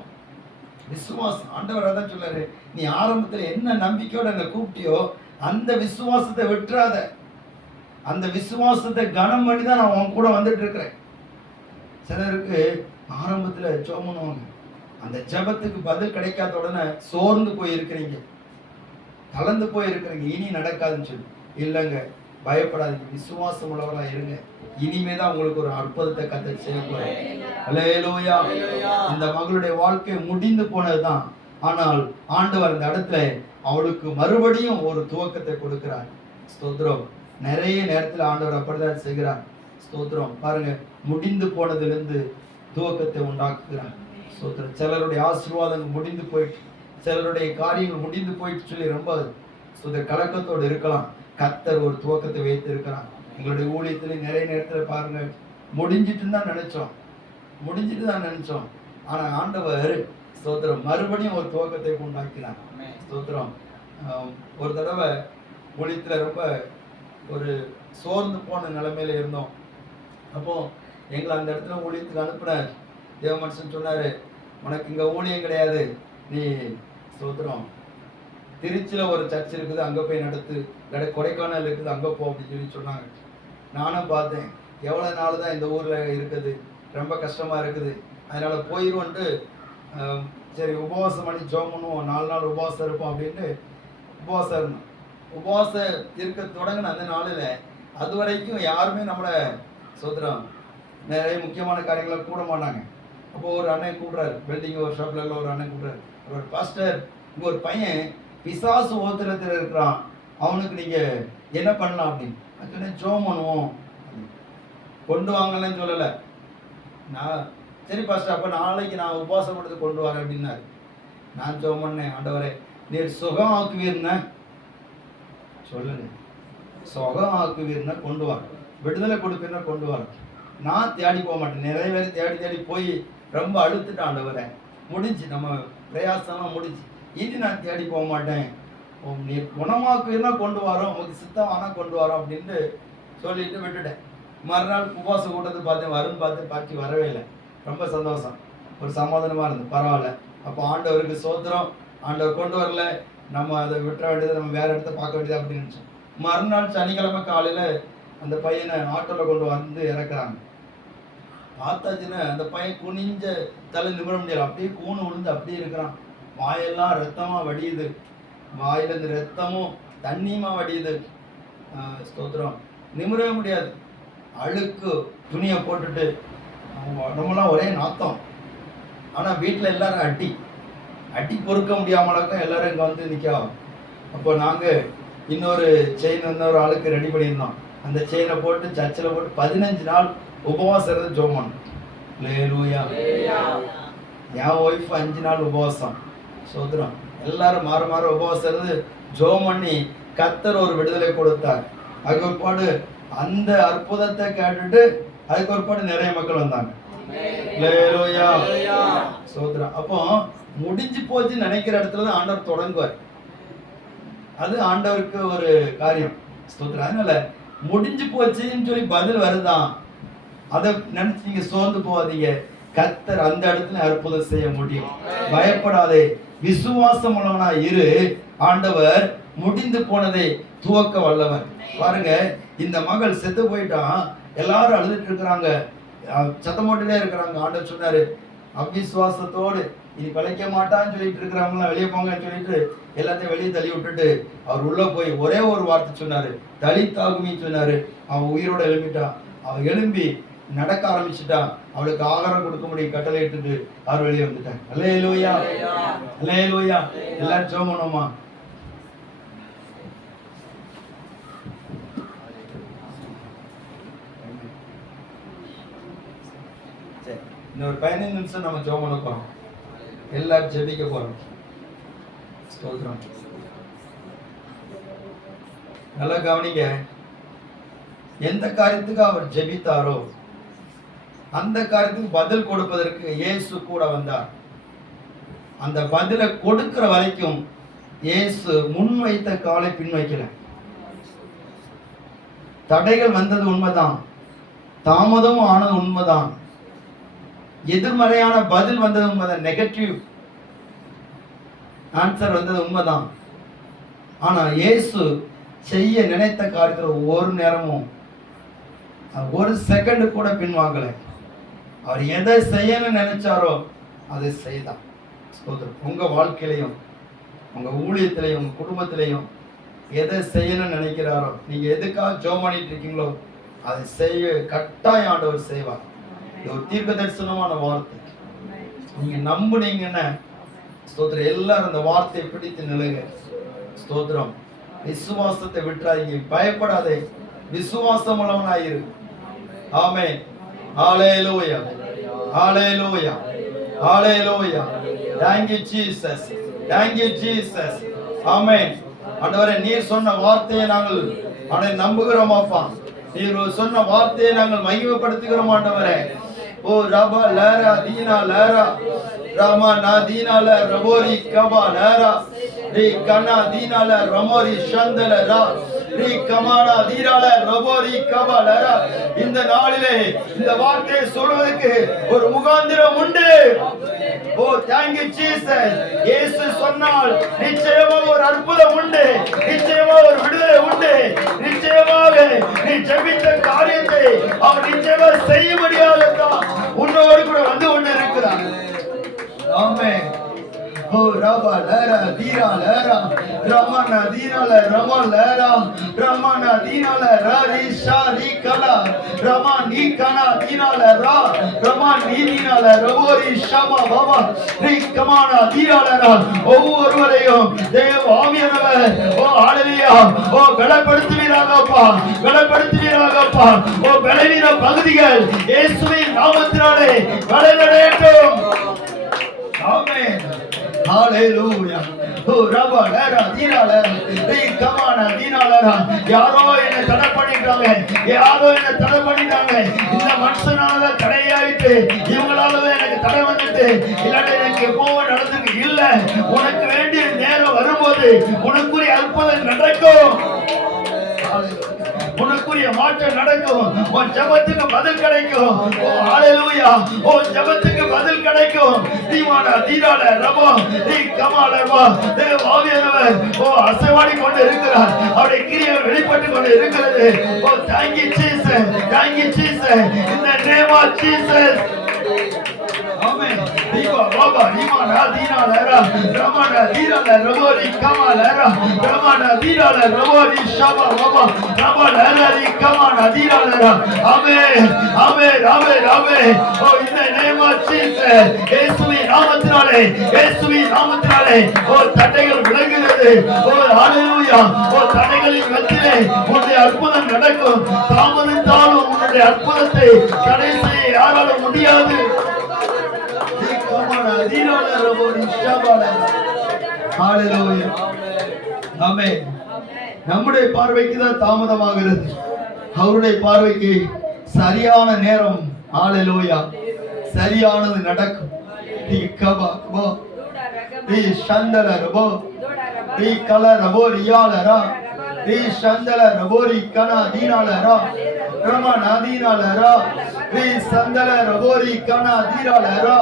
விசுவாசம். ஆண்டவர் அதான் சொல்லாரு, நீ ஆரம்பத்துல என்ன நம்பிக்கையோட என்னை கூப்பிட்டியோ அந்த விசுவாசத்தை விட்டுறாத. அந்த விசுவாசத்தை கனம் பண்ணி தான் நான் உன் கூட வந்துட்டு இருக்கிறேன். சிலருக்கு ஆரம்பத்துல ஜெபம் பண்ணுவாங்க, அந்த ஜெபத்துக்கு பதில் கிடைக்காத உடனே சோர்ந்து போய் இருக்கிறீங்க, கலந்து போய் இருக்கிறீங்க, இனி நடக்காதுன்னு சொல்லி. இல்லைங்க, பயப்படாதீங்க, விசுவாசம் உள்ளவர்களா இருங்க. இனிமேதான் உங்களுக்கு ஒரு அற்புதத்தை கர்த்தர் செய்ய போறார். அல்லேலூயா. இந்த மகளுடைய வாழ்க்கை முடிந்து போனதுதான். ஆனால் ஆண்டவர் இந்த இடத்துல அவளுக்கு மறுபடியும் ஒரு துவக்கத்தை கொடுக்கிறார். ஸ்தோத்திரம். நிறைய நேரத்தில் ஆண்டவர் அப்படிதான் செய்கிறார். ஸ்தோத்திரம். பாருங்க, முடிந்து போனதிலிருந்து துவக்கத்தை உண்டாக்குகிறார். ஸ்தோத்திரம். சிலருடைய ஆசீர்வாதங்கள் முடிந்து போயிட்டு, சிலருடைய காரியங்கள் முடிந்து போயிட்டு சொல்லி ரொம்ப கலக்கத்தோடு இருக்கலாம். கர்த்தர் ஒரு துவக்கத்தை வைத்து இருக்கிறார். எங்களுடைய ஊழியத்துல நிறைய நேரத்துல பாருங்க, முடிஞ்சிட்டு தான் நினைச்சோம். ஆனா ஆண்டவர் ஸ்தோத்திரம் மறுபடியும் ஒரு துவக்கத்தை உண்டாக்கினார். ஸ்தோத்திரம். ஒரு தடவை ஊழியத்துல ரொம்ப ஒரு சோர்ந்து போன நிலைமையில இருந்தோம். அப்போ எங்களை அந்த இடத்துல ஊழியத்துக்கு அனுப்புனார். தேவ மனுஷன் சொன்னாரு, உனக்கு இங்க ஊழியம் கிடையாது, நீ ஸ்தோத்திரம் திருச்சியில ஒரு சர்ச் இருக்குது, அங்க போய் நடத்து, கொடைக்கானல் இருக்குது, அங்க போ அப்படின்னு சொன்னாங்க. நானும் பார்த்தேன், எவ்வளவு நாள் தான் இந்த ஊர்ல இருக்குது, ரொம்ப கஷ்டமா இருக்குது, அதனால போயிடுவோன்ட்டு சரி உபவாசம் பண்ணி ஜெபம் பண்ணுவோம், 4 நாள் உபவாசம் இருப்போம் அப்படின்னு உபவாசம் இருந்தோம். உபவாசம் இருக்க தொடங்கின அந்த நாளில் அது வரைக்கும் யாருமே நம்மளை சோத்திரம் நிறைய முக்கியமான காரியங்களை கூட மாட்டாங்க. அப்போ ஒரு அண்ணன் கூப்பிட்றாரு, வெல்டிங் ஒரு ஷாப்ல ஒரு அண்ணன் கூப்பிட்றாரு, ஒரு பாஸ்டர், இங்கே ஒரு பையன் பிசாசு ஓத்திரத்தில் இருக்கிறான், அவனுக்கு நீங்கள் என்ன பண்ணலாம் அப்படின்னு. சொன்னேன், ஜெபம் பண்ணுவோம், கொண்டு வாங்கலன்னு சொல்லலை. நான் சரி பாஸ்டர், அப்போ நாளைக்கு நான் உபவாசம் கொடுத்து கொண்டு வரேன் அப்படின்னாரு. நான் ஜெபம் பண்ணேன், ஆண்டவரே நீர் சுகம் ஆக்குவீர்னா சொல்லுங்க, சுகம் ஆக்குவீர்னா கொண்டு வர, விடுதலை கொடுப்பீர்னா கொண்டு வர. நான் தேடி போக மாட்டேன். நிறைய பேர் தேடி போய் ரொம்ப அழுத்துட்டு ஆண்டவரே முடிஞ்சு, நம்ம பிரயாசம்லாம் முடிஞ்சு, இனி நான் தேடி போக மாட்டேன், நீ குணமாக்குவீர்னா கொண்டு வரோம், உங்களுக்கு சித்தம் ஆனால் கொண்டு வரோம் அப்படின்ட்டு சொல்லிட்டு விட்டுட்டேன். மறுநாள் உபவாச கூட்டத்தை பார்த்தேன், வரும்னு பார்த்து வரவே இல்லை. ரொம்ப சந்தோஷம், ஒரு சமாதானமாக இருந்தது, பரவாயில்ல. அப்போ ஆண்டவருக்கு சோத்திரம், ஆண்டவர் கொண்டு வரல, நம்ம அதை விட்டுற வேண்டியது, நம்ம வேற இடத்த பார்க்க வேண்டியது அப்படின்னு நினச்சோம். மறுநாள் சனிக்கிழமை காலையில் அந்த பையனை ஆட்டோவில் கொண்டு வந்து இறக்குறாங்க. பார்த்தாச்சுன்னா அந்த பையன் குனிஞ்ச தலை நிமிர முடியல, அப்படியே கூணு விழுந்து அப்படியே இருக்கிறான். வாயெல்லாம் ரத்தமாக வடியுது, வாயிலேருந்து ரத்தமும் தண்ணியுமா வடியுது. ஸ்தோத்திரம். நிமிரவே முடியாது, அழுக்கு துணியை போட்டுட்டு உடம்புலாம் ஒரே நாத்தம். ஆனால் வீட்டில் எல்லாரும் அடி பொறுக்க முடியாமலக்கும் எல்லாரும் இங்கே வந்து நிற்கும். அப்போ நாங்கள் இன்னொரு இன்னொரு ஆளுக்கு ரெடி பண்ணியிருந்தோம். அந்த செயினை போட்டு சர்ச்சில் போட்டு 15 நாள் உபவாசம் இருந்து ஜெபம் பண்ணோம். அல்லேலூயா. என் ஒய்ஃப் 5 நாள் உபவாசம். சோத்திரம். எல்லாரும் மாற உபவாசம் இருந்து ஜெபம் பண்ணி கர்த்தர் ஒரு விடுதலை கொடுத்தார். அதுக்கு ஒருபாடு அந்த அற்புதத்தை கேட்டுட்டு அதுக்கு ஒருபாடு நிறைய மக்கள் வந்தாங்க. அல்லேலூயா. சோத்திரம். அப்போ முடிஞ்சு போச்சு நினைக்கிற இடத்துல தான் ஆண்டவர் தொடங்குவார். அது ஆண்டவருக்கு ஒரு காரியம். ஸ்தோத்திரம். அதனால முடிஞ்சு போச்சுன்னு சொல்லி பதில் வருதான், அதை நினைச்சு நீங்க சோர்ந்து போகாதீங்க. கர்த்தர் அந்த இடத்துல அற்புதம் செய்ய முடியும். பயப்படாதே, விசுவாசம் உள்ளவனா இரு. ஆண்டவர் முடிந்து போனதை துவக்க வல்லவர். பாருங்க, இந்த மகள் செத்து போயிட்டான், எல்லாரும் அழுதுட்டு இருக்கிறாங்க, சத்தம் போட்டுட்டே இருக்கிறாங்க. ஆண்டவர் சொன்னாரு, அவிசுவாசத்தோடு இனி பிழைக்க மாட்டான்னு சொல்லிட்டு இருக்கிறவங்களாம் வெளியே போங்கன்னு சொல்லிட்டு எல்லாத்தையும் வெளியே தள்ளி விட்டுட்டு அவர் உள்ள போய் ஒரே ஒரு வார்த்தை சொன்னாரு, தலித்தாகுமின்னு சொன்னாரு. அவன் உயிரோட எழும்பிட்டான். அவன் எழும்பி நடக்க ஆரம்பிச்சுட்டான். அவளுக்கு ஆகாரம் கொடுக்க முடியும் கட்டளை இட்டுட்டு அவர் வெளியே வந்துட்டான். அல்லேலூயா, அல்லேலூயா. எல்லாரும் ஜெபம் பண்ணுவோமா? இன்னொரு 15 நிமிஷம் நம்ம ஜெபம் பண்ண போறோம். எல்லாரும் ஜெபிக்க போறோம். ஸ்தோத்திரம். நல்லா கவனிங்க. எந்த காரியத்துக்கு அவர் ஜெபித்தாரோ அந்த காரியத்துக்கு பதில் கொடுப்பதற்கு இயேசு கூட வந்தார். அந்த பதிலை கொடுக்கிற வரைக்கும் இயேசு முன் வைத்த காலை பின் வைக்கல. தடைகள் வந்தது உண்மைதான், தாமதமும் ஆனது உண்மைதான், எதிர்மறையான பதில் வந்தது உண்மைதான், நெகட்டிவ் ஆன்சர் வந்தது உண்மைதான். ஆனா இயேசு செய்ய நினைத்த காரியத்தில் ஒரு நேரமும் ஒரு செகண்ட் கூட பின்வாங்கல. அவர் எதை செய்யணும்னு நினைச்சாரோ அதை செய்தார். உங்க வாழ்க்கையிலையும் உங்க ஊழியத்திலையும் உங்க குடும்பத்திலையும் எதை செய்யணும்னு நினைக்கிறாரோ, நீங்க எதுக்காக ஜெபம் பண்ணிட்டு இருக்கீங்களோ அதை செய்ய கட்டாயம் ஆண்டவர் செய்வார். இது ஒரு தீர்க்க தரிசனமான வார்த்தை. நீங்க நம்புனீங்கன்னா ஸ்தோத்திரம், எல்லாரும் அந்த வார்த்தையை பிடித்து நிலுங்க. ஸ்தோத்திரம். விசுவாசத்தை விட்டுறாதீங்க, பயப்படாதே, விசுவாசம் உள்ளவனாயிரு. ஆமென். ஹalleluya, ஹalleluya, ஹalleluya. Thank you Jesus, thank you Jesus. ஆமென். ஆண்டவரே, நீர் சொன்ன வார்த்தையை நாங்கள் நம்புகிறோம் அப்பா. நீர் சொன்ன வார்த்தையை நாங்கள் மகிமைப்படுத்துகிறோம் ஆண்டவரே. ஓ ரபா லேரா தீனா லேரா ராமா நா தீனா ல ரபோரி கபா லேரா ரீ கனா தீனா ல ரமோரி ஷந்தல ரா ரீ கமானா தீரால ரபோரி கபா லேரா. இந்த நாளிலே இந்த வார்த்தையை சொல்வதற்கு ஒரு முகாந்திரம் உண்டு. ஓ thank you Jesus. இயேசு சொன்னால் நிச்சயமாக ஒரு அற்புதம் உண்டு, நிச்சயமாக ஒரு விடுதலை உண்டு, நிச்சயமாக நீ ஜெபித்த காரியத்தை அவர் நிச்சயமாக செய்யும்படியாக உன்னோடு கூட வந்து கொண்டு இருக்கிறார். ஆமென். ஓ ரபா லேரா தீரா லேரா ரமனா தீனால ரமா லேரா ரமனா தீனால ரரி ஷாரி கலா ரமா நீ கனா தீனால ரா ரமா நீ தீனால ரவோரி ஷமா பாபா நீ கமானா தீனால ரா. ஒவ்வொருவரையும் தேவ ஆவியானவர் ஓ ஹalleluya ஓ பலப்படுத்துவீராகப்பா, பலப்படுத்துவீராகப்பா. ஓ பலவீன பகுதிகள் இயேசுவின் நாமத்தினாலே பலனடையட்டும். ஆமென். ஹalleluya. ஓ ரபா லேரா தீனால ரீ கமானா தீனால ரா. யாரோ என்ன தடை பண்ணிட்டாங்க, யாரோ என்ன தடை பண்ணிட்டாங்க. இந்த மனுஷனால தடையாயிட்டு, இவங்களால எனக்கு தடை வந்துட்டு, இல்லாட்டி எனக்கு எப்பவும் நடந்துக்கு இல்ல. உனக்கு வேண்டிய நேரம் வரும்போது உனக்குரிய அற்புதம் நடக்கும், உனக்குரிய மாற்றம் நடக்கும், உன் ஜெபத்துக்கு பதில் கிடைக்கும். ஓ ஹalleluya. ஓ ஜெபத்துக்கு பதில் கிடைக்கும். தீவானா தீரால ரபா நீ கமால ரபா. தேவ ஆவியானவர் ஓ அசைவாடி கொண்டு இருக்கிறார், அவருடைய கிரியைகள் வெளிப்பட்டு கொண்டு இருக்கிறது. ஓ thank you Jesus, thank you Jesus, in the name of Jesus. ஆமென். தீவா பாபா நீமானா தீனால ரா ரமனா தீரால ரபோரி கமால ரா ரமனா தீரால ரபோரி ஷபா பாபா ரமனா ரரி கமானா தீரால ரா. ஆமென், ஆமென், ஆமென், ஆமென். ஓ இந்த நேம் ஆஃப் ஜீசஸ், இயேசுவின் நாமத்தினாலே, இயேசுவின் நாமத்தினாலே ஓ தடைகள் விலகுகிறது. ஓ ஹalleluya. ஓ தடைகளின் மத்தியிலே உன்னுடைய அற்புதம் நடக்கும். தாமதித்தாலும் உன்னுடைய அற்புதத்தை தடை செய்ய யாராலும் முடியாது. நம்முடைய பார்வைக்கு தான் தாமதமாகிறது, அவருடைய பார்வைக்கு சரியான நேரம் ஹalleluya சரியானது நடக்கும். நீ கபா கபா நீ சந்தல ரபோ நீ கல ரபோ ரியாலரா நீ சந்தல ரபோரி கனா தீனாலரா ரமா நாதீனாலரா நீ சந்தல ரபோரி கனா தீனாலரா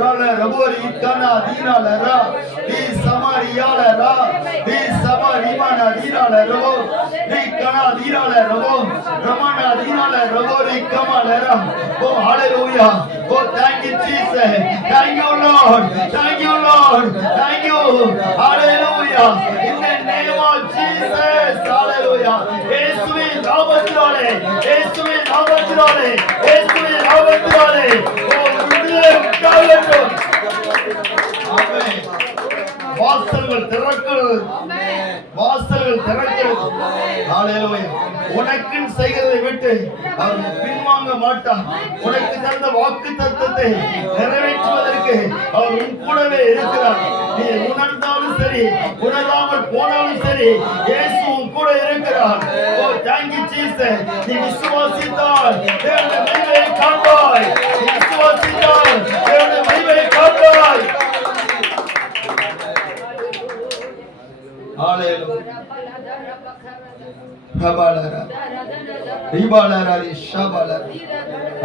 ரல ரபோரி கனா தீனாலரா நீ சமாரியாலரா நீ சமாரிமானா தீனாலரோ நீ கனா தீனாலரோ ரமானா தீனால ரபோரி கமாலரா. ஓ ஹalleluya. ஓ thank you Jesus, thank you Lord, thank you Lord, thank you hallelujah, in the name of Jesus, hallelujah. இயேசுவின் நாமத்தினாலே, இயேசுவின் நாமத்தினாலே, இயேசுவின் நாமத்தினாலே ஓ விடுதலை உண்டாகட்டும். ஆமென். வாசல்கள் திறக்கிறது. வாசல்கள் திறக்கிறது. ஹalleluya. உனக்கு செய்கிறதை விட்டு அவர் பின்வாங்க மாட்டார். உனக்கு தந்த வாக்குத்தத்தத்தை நிறைவேற்றுவதற்கு அவர் உன் கூடவே இருக்கிறார். நீ உணர்ந்தாலும் சரி உணராமல் போனாலும் சரி இயேசு உன் கூட இருக்கிறார். ஓ thank you Jesus. நீ விசுவாசித்தால் தேவனுடைய மகிமையை காண்பாய். நீ விசுவாசித்தால் தேவனுடைய மகிமையை காண்பாய். ஹalleluya. பிரபலரா ரிபாலரா ஷபலரா.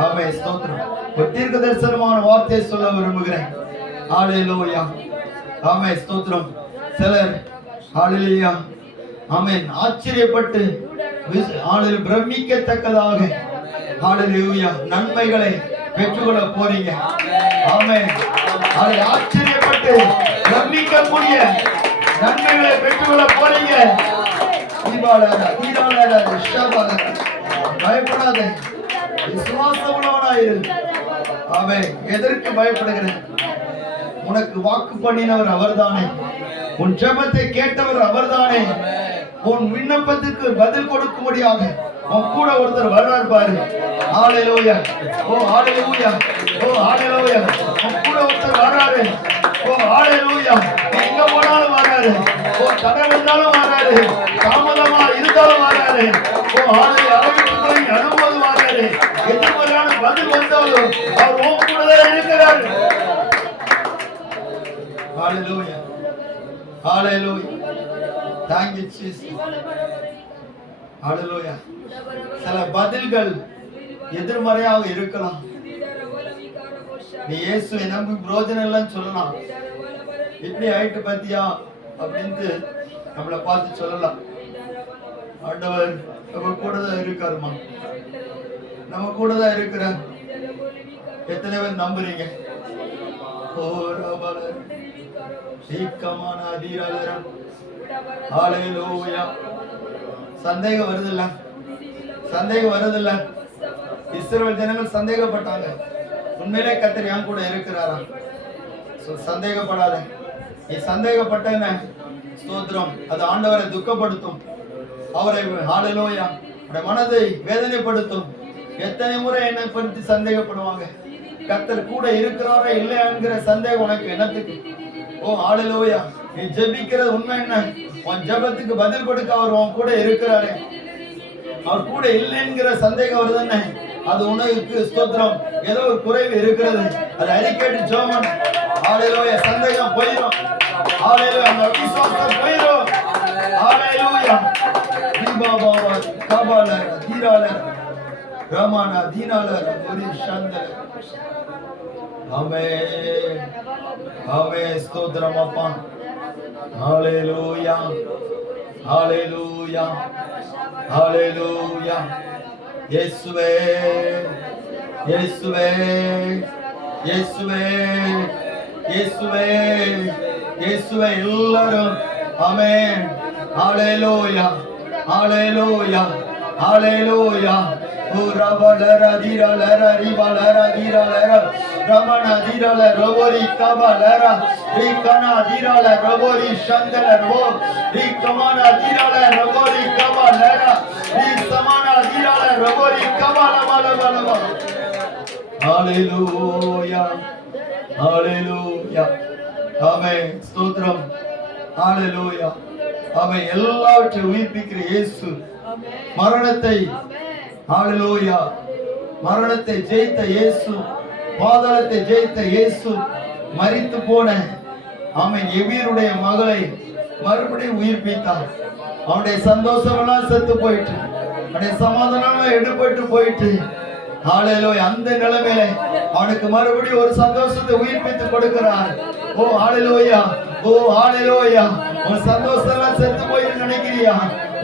ஆமென். ஸ்தோத்திரம். ஒரு தீர்க்கதரிசனமான வார்த்தையை சொல்ல விரும்புகிறேன். ஹalleluya. ஆமென். ஸ்தோத்திரம். சிலர் ஹalleluya ஆமென் ஆச்சரியப்பட்டு ஆண்டவர் பிரமிக்கத்தக்கதாக ஹalleluya நன்மைகளை பெற்றுக்கொள்ள போறீங்க. ஆமென். ஆச்சரியப்பட்டு பிரமிக்கக்கூடிய நன்மைகளை பெற்றுக்கொள்ள போறீங்க. பயப்படாதே, விசுவாசம் உள்ளவனாயிரு. ஆமென். எதற்கு பயப்படுகிறேன்? உனக்கு வாக்கு பண்ணினவர் அவர்தானே. உன் ஜெபத்தை கேட்டவர் அவர்தானே. உன் விண்ணப்பத்துக்கு பதில் கொடுக்கும்படியாக உன் கூட ஒருத்தர் வர்றார் பாரு. ஹalleluya. ஓ ஹalleluya. ஓ ஹalleluya. உன் கூட ஒருத்தர் வர்றாரு. ஓ ஹalleluya. எங்க போனாலும் வர்றாரு. ஓ தடை வந்தாலும் வர்றாரு. தாமதமா இருந்தாலும் வர்றாரு. ஓ ஹalleluya. அழைப்புகளை அனுபவது வர்றாரு. எதிர்மறையான பதில் வந்தாலும் அவர் உன் கூட தான் இருக்கிறார். ஹalleluya. ஹalleluya. Thank you Jesus. ஹalleluya. சில பதில்கள் எதிர்மறையாக இருக்கலாம். நீ இயேசுவை நம்பி பிரயோஜனம் இல்லைன்னு சொல்லலாம். இப்படி ஆயிட்டு பாத்தியா அப்படின்ட்டு நம்மளை பார்த்து சொல்லலாம். ஆண்டவர் நம்ம கூட தான் இருக்காருமா, நம்ம கூட தான் இருக்கிற. எத்தனை பேர் நம்புறீங்க? ஹalleluya. சந்தேகம் வருதில்ல? சந்தேகம் வருதில்ல? இஸ்ரவேல் ஜனங்கள் சந்தேகப்பட்டாங்க. உண்மையிலே கர்த்தர் என் கூட இருக்கிறாரா? சந்தேகப்படாத. நீ சந்தேகப்பட்டேன ஸ்தோத்திரம், அது ஆண்டவரை துக்கப்படுத்தும். அவரை ஹalleluya மனதை வேதனைப்படுத்தும். எத்தனை முறை என்னை பற்றி சந்தேகப்படுவாங்க. கர்த்தர் கூட இருக்கிறாரா இல்லையா என்கிற சந்தேகம் உனக்கு என்னத்துக்கு? ஓ ஹalleluya. நீ ஜெபிக்கிறது உண்மை என்ன? உன் ஜெபத்துக்கு பதில் கொடுக்க அவர் உன் கூட இருக்கிறாரு. அவர் கூட இல்லை என்கிற சந்தேகம் வருதுன்னு அது உனக்கு ஸ்தோத்திரம் ஏதோ ஒரு குறைவு இருக்கிறது. அது அறிக்கையிட்டு ஜெபம். ஹalleluya. சந்தேகம் போயிடும். ஹalleluya. அந்த விசுவாசம் போயிடும். ஹalleluya. தீபாபா கபால தீரால ரமணா தீனால ஒரு சந்தல. ஆமென். ஆமென். ஸ்தோத்திரம் அப்பா. ஹalleluya. ஹalleluya. ஹalleluya. இயேசுவே இயேசுவே இயேசுவே இயேசுவே இயேசுவே எல்லாரும் ஆமென். ஹalleluya. ஹalleluya. ஹalleluya. Urabala dirala ribala dirala ramana dirala robori kabalara rikana dirala robori shandala ro rikamana dirala robori kabalara risamana dirala robori kabala bala bala. Hallelujah. Hallelujah. Amen. Stotram. Hallelujah. Amen. எல்லாவற்றையும் உயிர்ப்பிக்கிற இயேசு மரணத்தை ஹalleluya மரணத்தை ஜெயித்த இயேசு, பாதாளத்தை ஜெயித்த இயேசு, மரித்து போன ஆமென் எவீருடைய மகளை மறுபடியும் உயிர்ப்பித்தார். அவனுடைய சந்தோஷம் எல்லாம் செத்து போயிட்டு, அவனுடைய சமாதானம் எடுபட்டு போயிட்டு, ஹalleluya அந்த நிலைமையில அவனுக்கு மறுபடியும் ஒரு சந்தோஷத்தை உயிர்ப்பித்து கொடுக்கிறார். ஓ ஹalleluya. ஓ ஹalleluya. உன் சந்தோஷம் எல்லாம் செத்து போயிட்டு நினைக்கிறியா?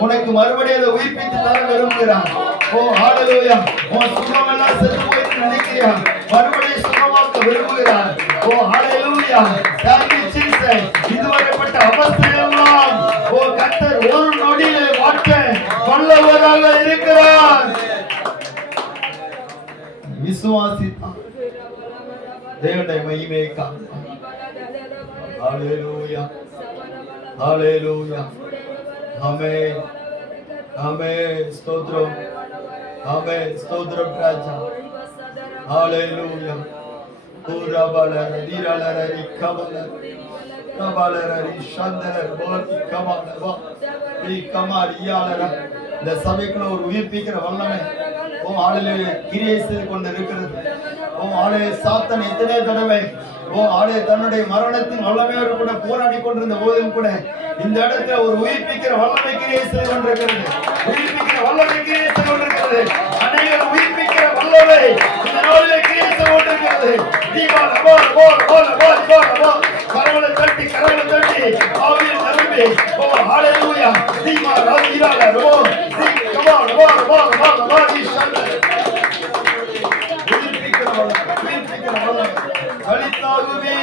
உனக்கு மறுபடியும் அதை உயிர்ப்பித்து தர விரும்புகிறார். ஓ ஹalleluya. உன் சுகம் எல்லாம் செத்து போயிட்டு நினைக்கிறியா? மறுபடியும் சுகமாக்க விரும்புகிறார். ஓ ஹalleluya. thank you Jesus. இதுவரைப்பட்ட அவஸ்தையெல்லாம் ஓ கர்த்தர் ஒரு நொடியிலே மாற்ற வல்லவராக இருக்கிறார். விசுவாசித்தார் தேவனுடைய மகிமையை காண்பார். ஹalleluya. ஹalleluya. ஆமென். ஆமென். ஸ்தோத்திரம். ஆமென். ஸ்தோத்திரம் ராஜா. ஹalleluya. புரபலர திரலர கமல கமலர சந்தர போதி கமல வி கமரியாலர. இந்த சபைக்குள்ள ஒரு உயிர்ப்பிக்கிற வல்லமை ஆளுநர் கிரியை செய்து கொண்டு இருக்கிறது. ஆளுநர் சாத்தன் எத்தனை தடவை ஆளுநர் தன்னுடைய மரணத்தின் வல்லமையோடு கூட போராடி கொண்டிருந்த போதும் கூட இந்த இடத்துல ஒரு உயிர்ப்பிக்கிற வல்லமை கிரியை செய்து கொண்டிருக்கிறது. உயிர்ப்பிக்கிற வல்லமை கிரியை செய்து கொண்டிருக்கிறது. அநேகர் உயிர்ப்பிக்கிற வல்லமை இந்த நாளிலே கிரியை செய்து கொண்டிருக்கிறது. தீபாவளி போல் போல் போல் போல் போல் போல் கரங்களை தட்டி ஆவியில் நிரம்பி ஹalleluya. தீமா ராஜிரால ரோ தி கமால் போல் போல் போல் போல் ஈஸ்வர உயிர்ப்பிக்கிற வல்லமை கலித்தாகுமே.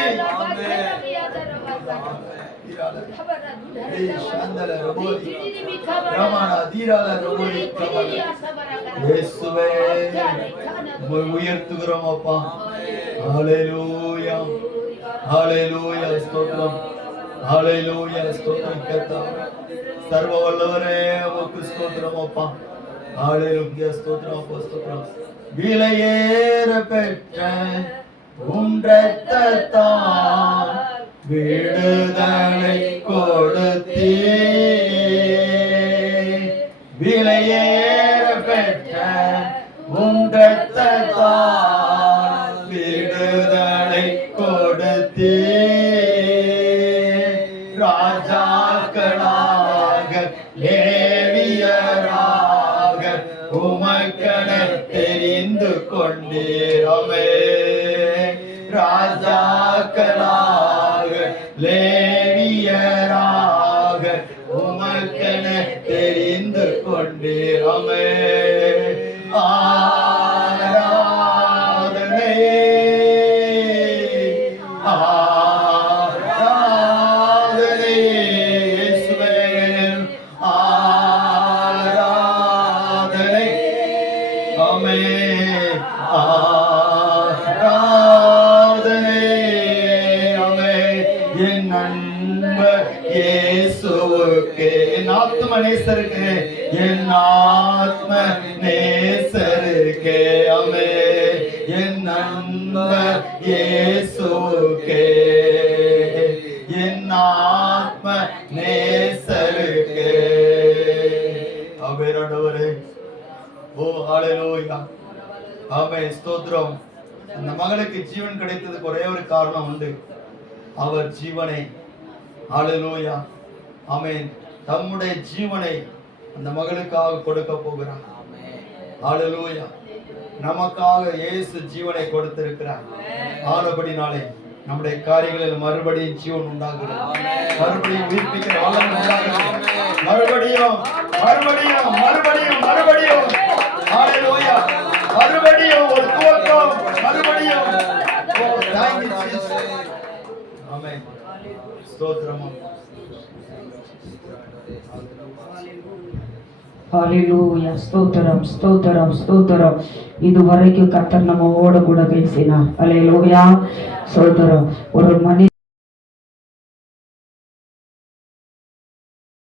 உயர்த்துகிறோம் அப்பா. ஹalleluya. ஹalleluya. ஸ்தோத்திரம். ஹalleluya. ஸ்தோத்திரம் கர்த்தாவே. சர்வ வல்லவரே உமக்கு ஸ்தோத்திரம் அப்பா. ஹalleluya. ஸ்தோத்திரம் அப்பா. ஸ்தோத்திரம். விலையேற பெற்ற உம் இரத்தத்தால் விடுதலை கொடுத்தீர். விலையேற பெற்ற உம் இரத்தத்தால் விடுதலை கொடுத்தீர். ராஜாக்களாக லேவியராக உமக்கென தெரிந்து கொண்டீரமே. ராஜாக்களாக லேவியராக உமக்கென தெரிந்து கொண்டீரமே. ஆராதனை ஆராதனை இயேசுவே. ஆராதனை ஆமென். ஆராதனை ஆமென். என் நண்பர் இயேசுவுக்கு, என் ஆத்ம நேசருக்கு, என் ஆத்ம நேசருக்கு ஆமென். என் நண்பர் இயேசுவுக்கு, என் ஆத்ம நேசருக்கு ஆமென். ஆண்டவரே ஓ ஹalleluya. ஆமென். ஸ்தோத்திரம். அந்த மகளுக்கு ஜீவன் கிடைத்ததுக்கு ஒரே ஒரு காரணம் உண்டு. அவர் ஜீவனை ஹalleluya ஆமென் தம்முடைய ஜீவனை அந்த மகளுக்காக கொடுக்க போகிறார். ஹalleluya. நமக்காக இயேசு ஜீவனை கொடுத்திருக்கிறார். ஆனபடினாலே நம்முடைய காரியங்களில் மறுபடியும் ஜீவன் உண்டாகிறது. மறுபடியும் உயிர்ப்பிக்கிற வல்லமை உண்டாகிறது. மறுபடியும் மறுபடியும் மறுபடியும் மறுபடியும் ஹalleluya. மறுபடியும் ஒரு துவக்கம். மறுபடியும் thank you Jesus. ஆமென். ஸ்தோத்திரம். ஹalleluya. ஸ்தோத்திரம் ஸ்தோத்திரம் ஸ்தோத்திரம். இதுவரைக்கும் கர்த்தர் நம்மோடு கூட பேசினார். ஹalleluya. ஸ்தோத்திரம். ஒரு மனித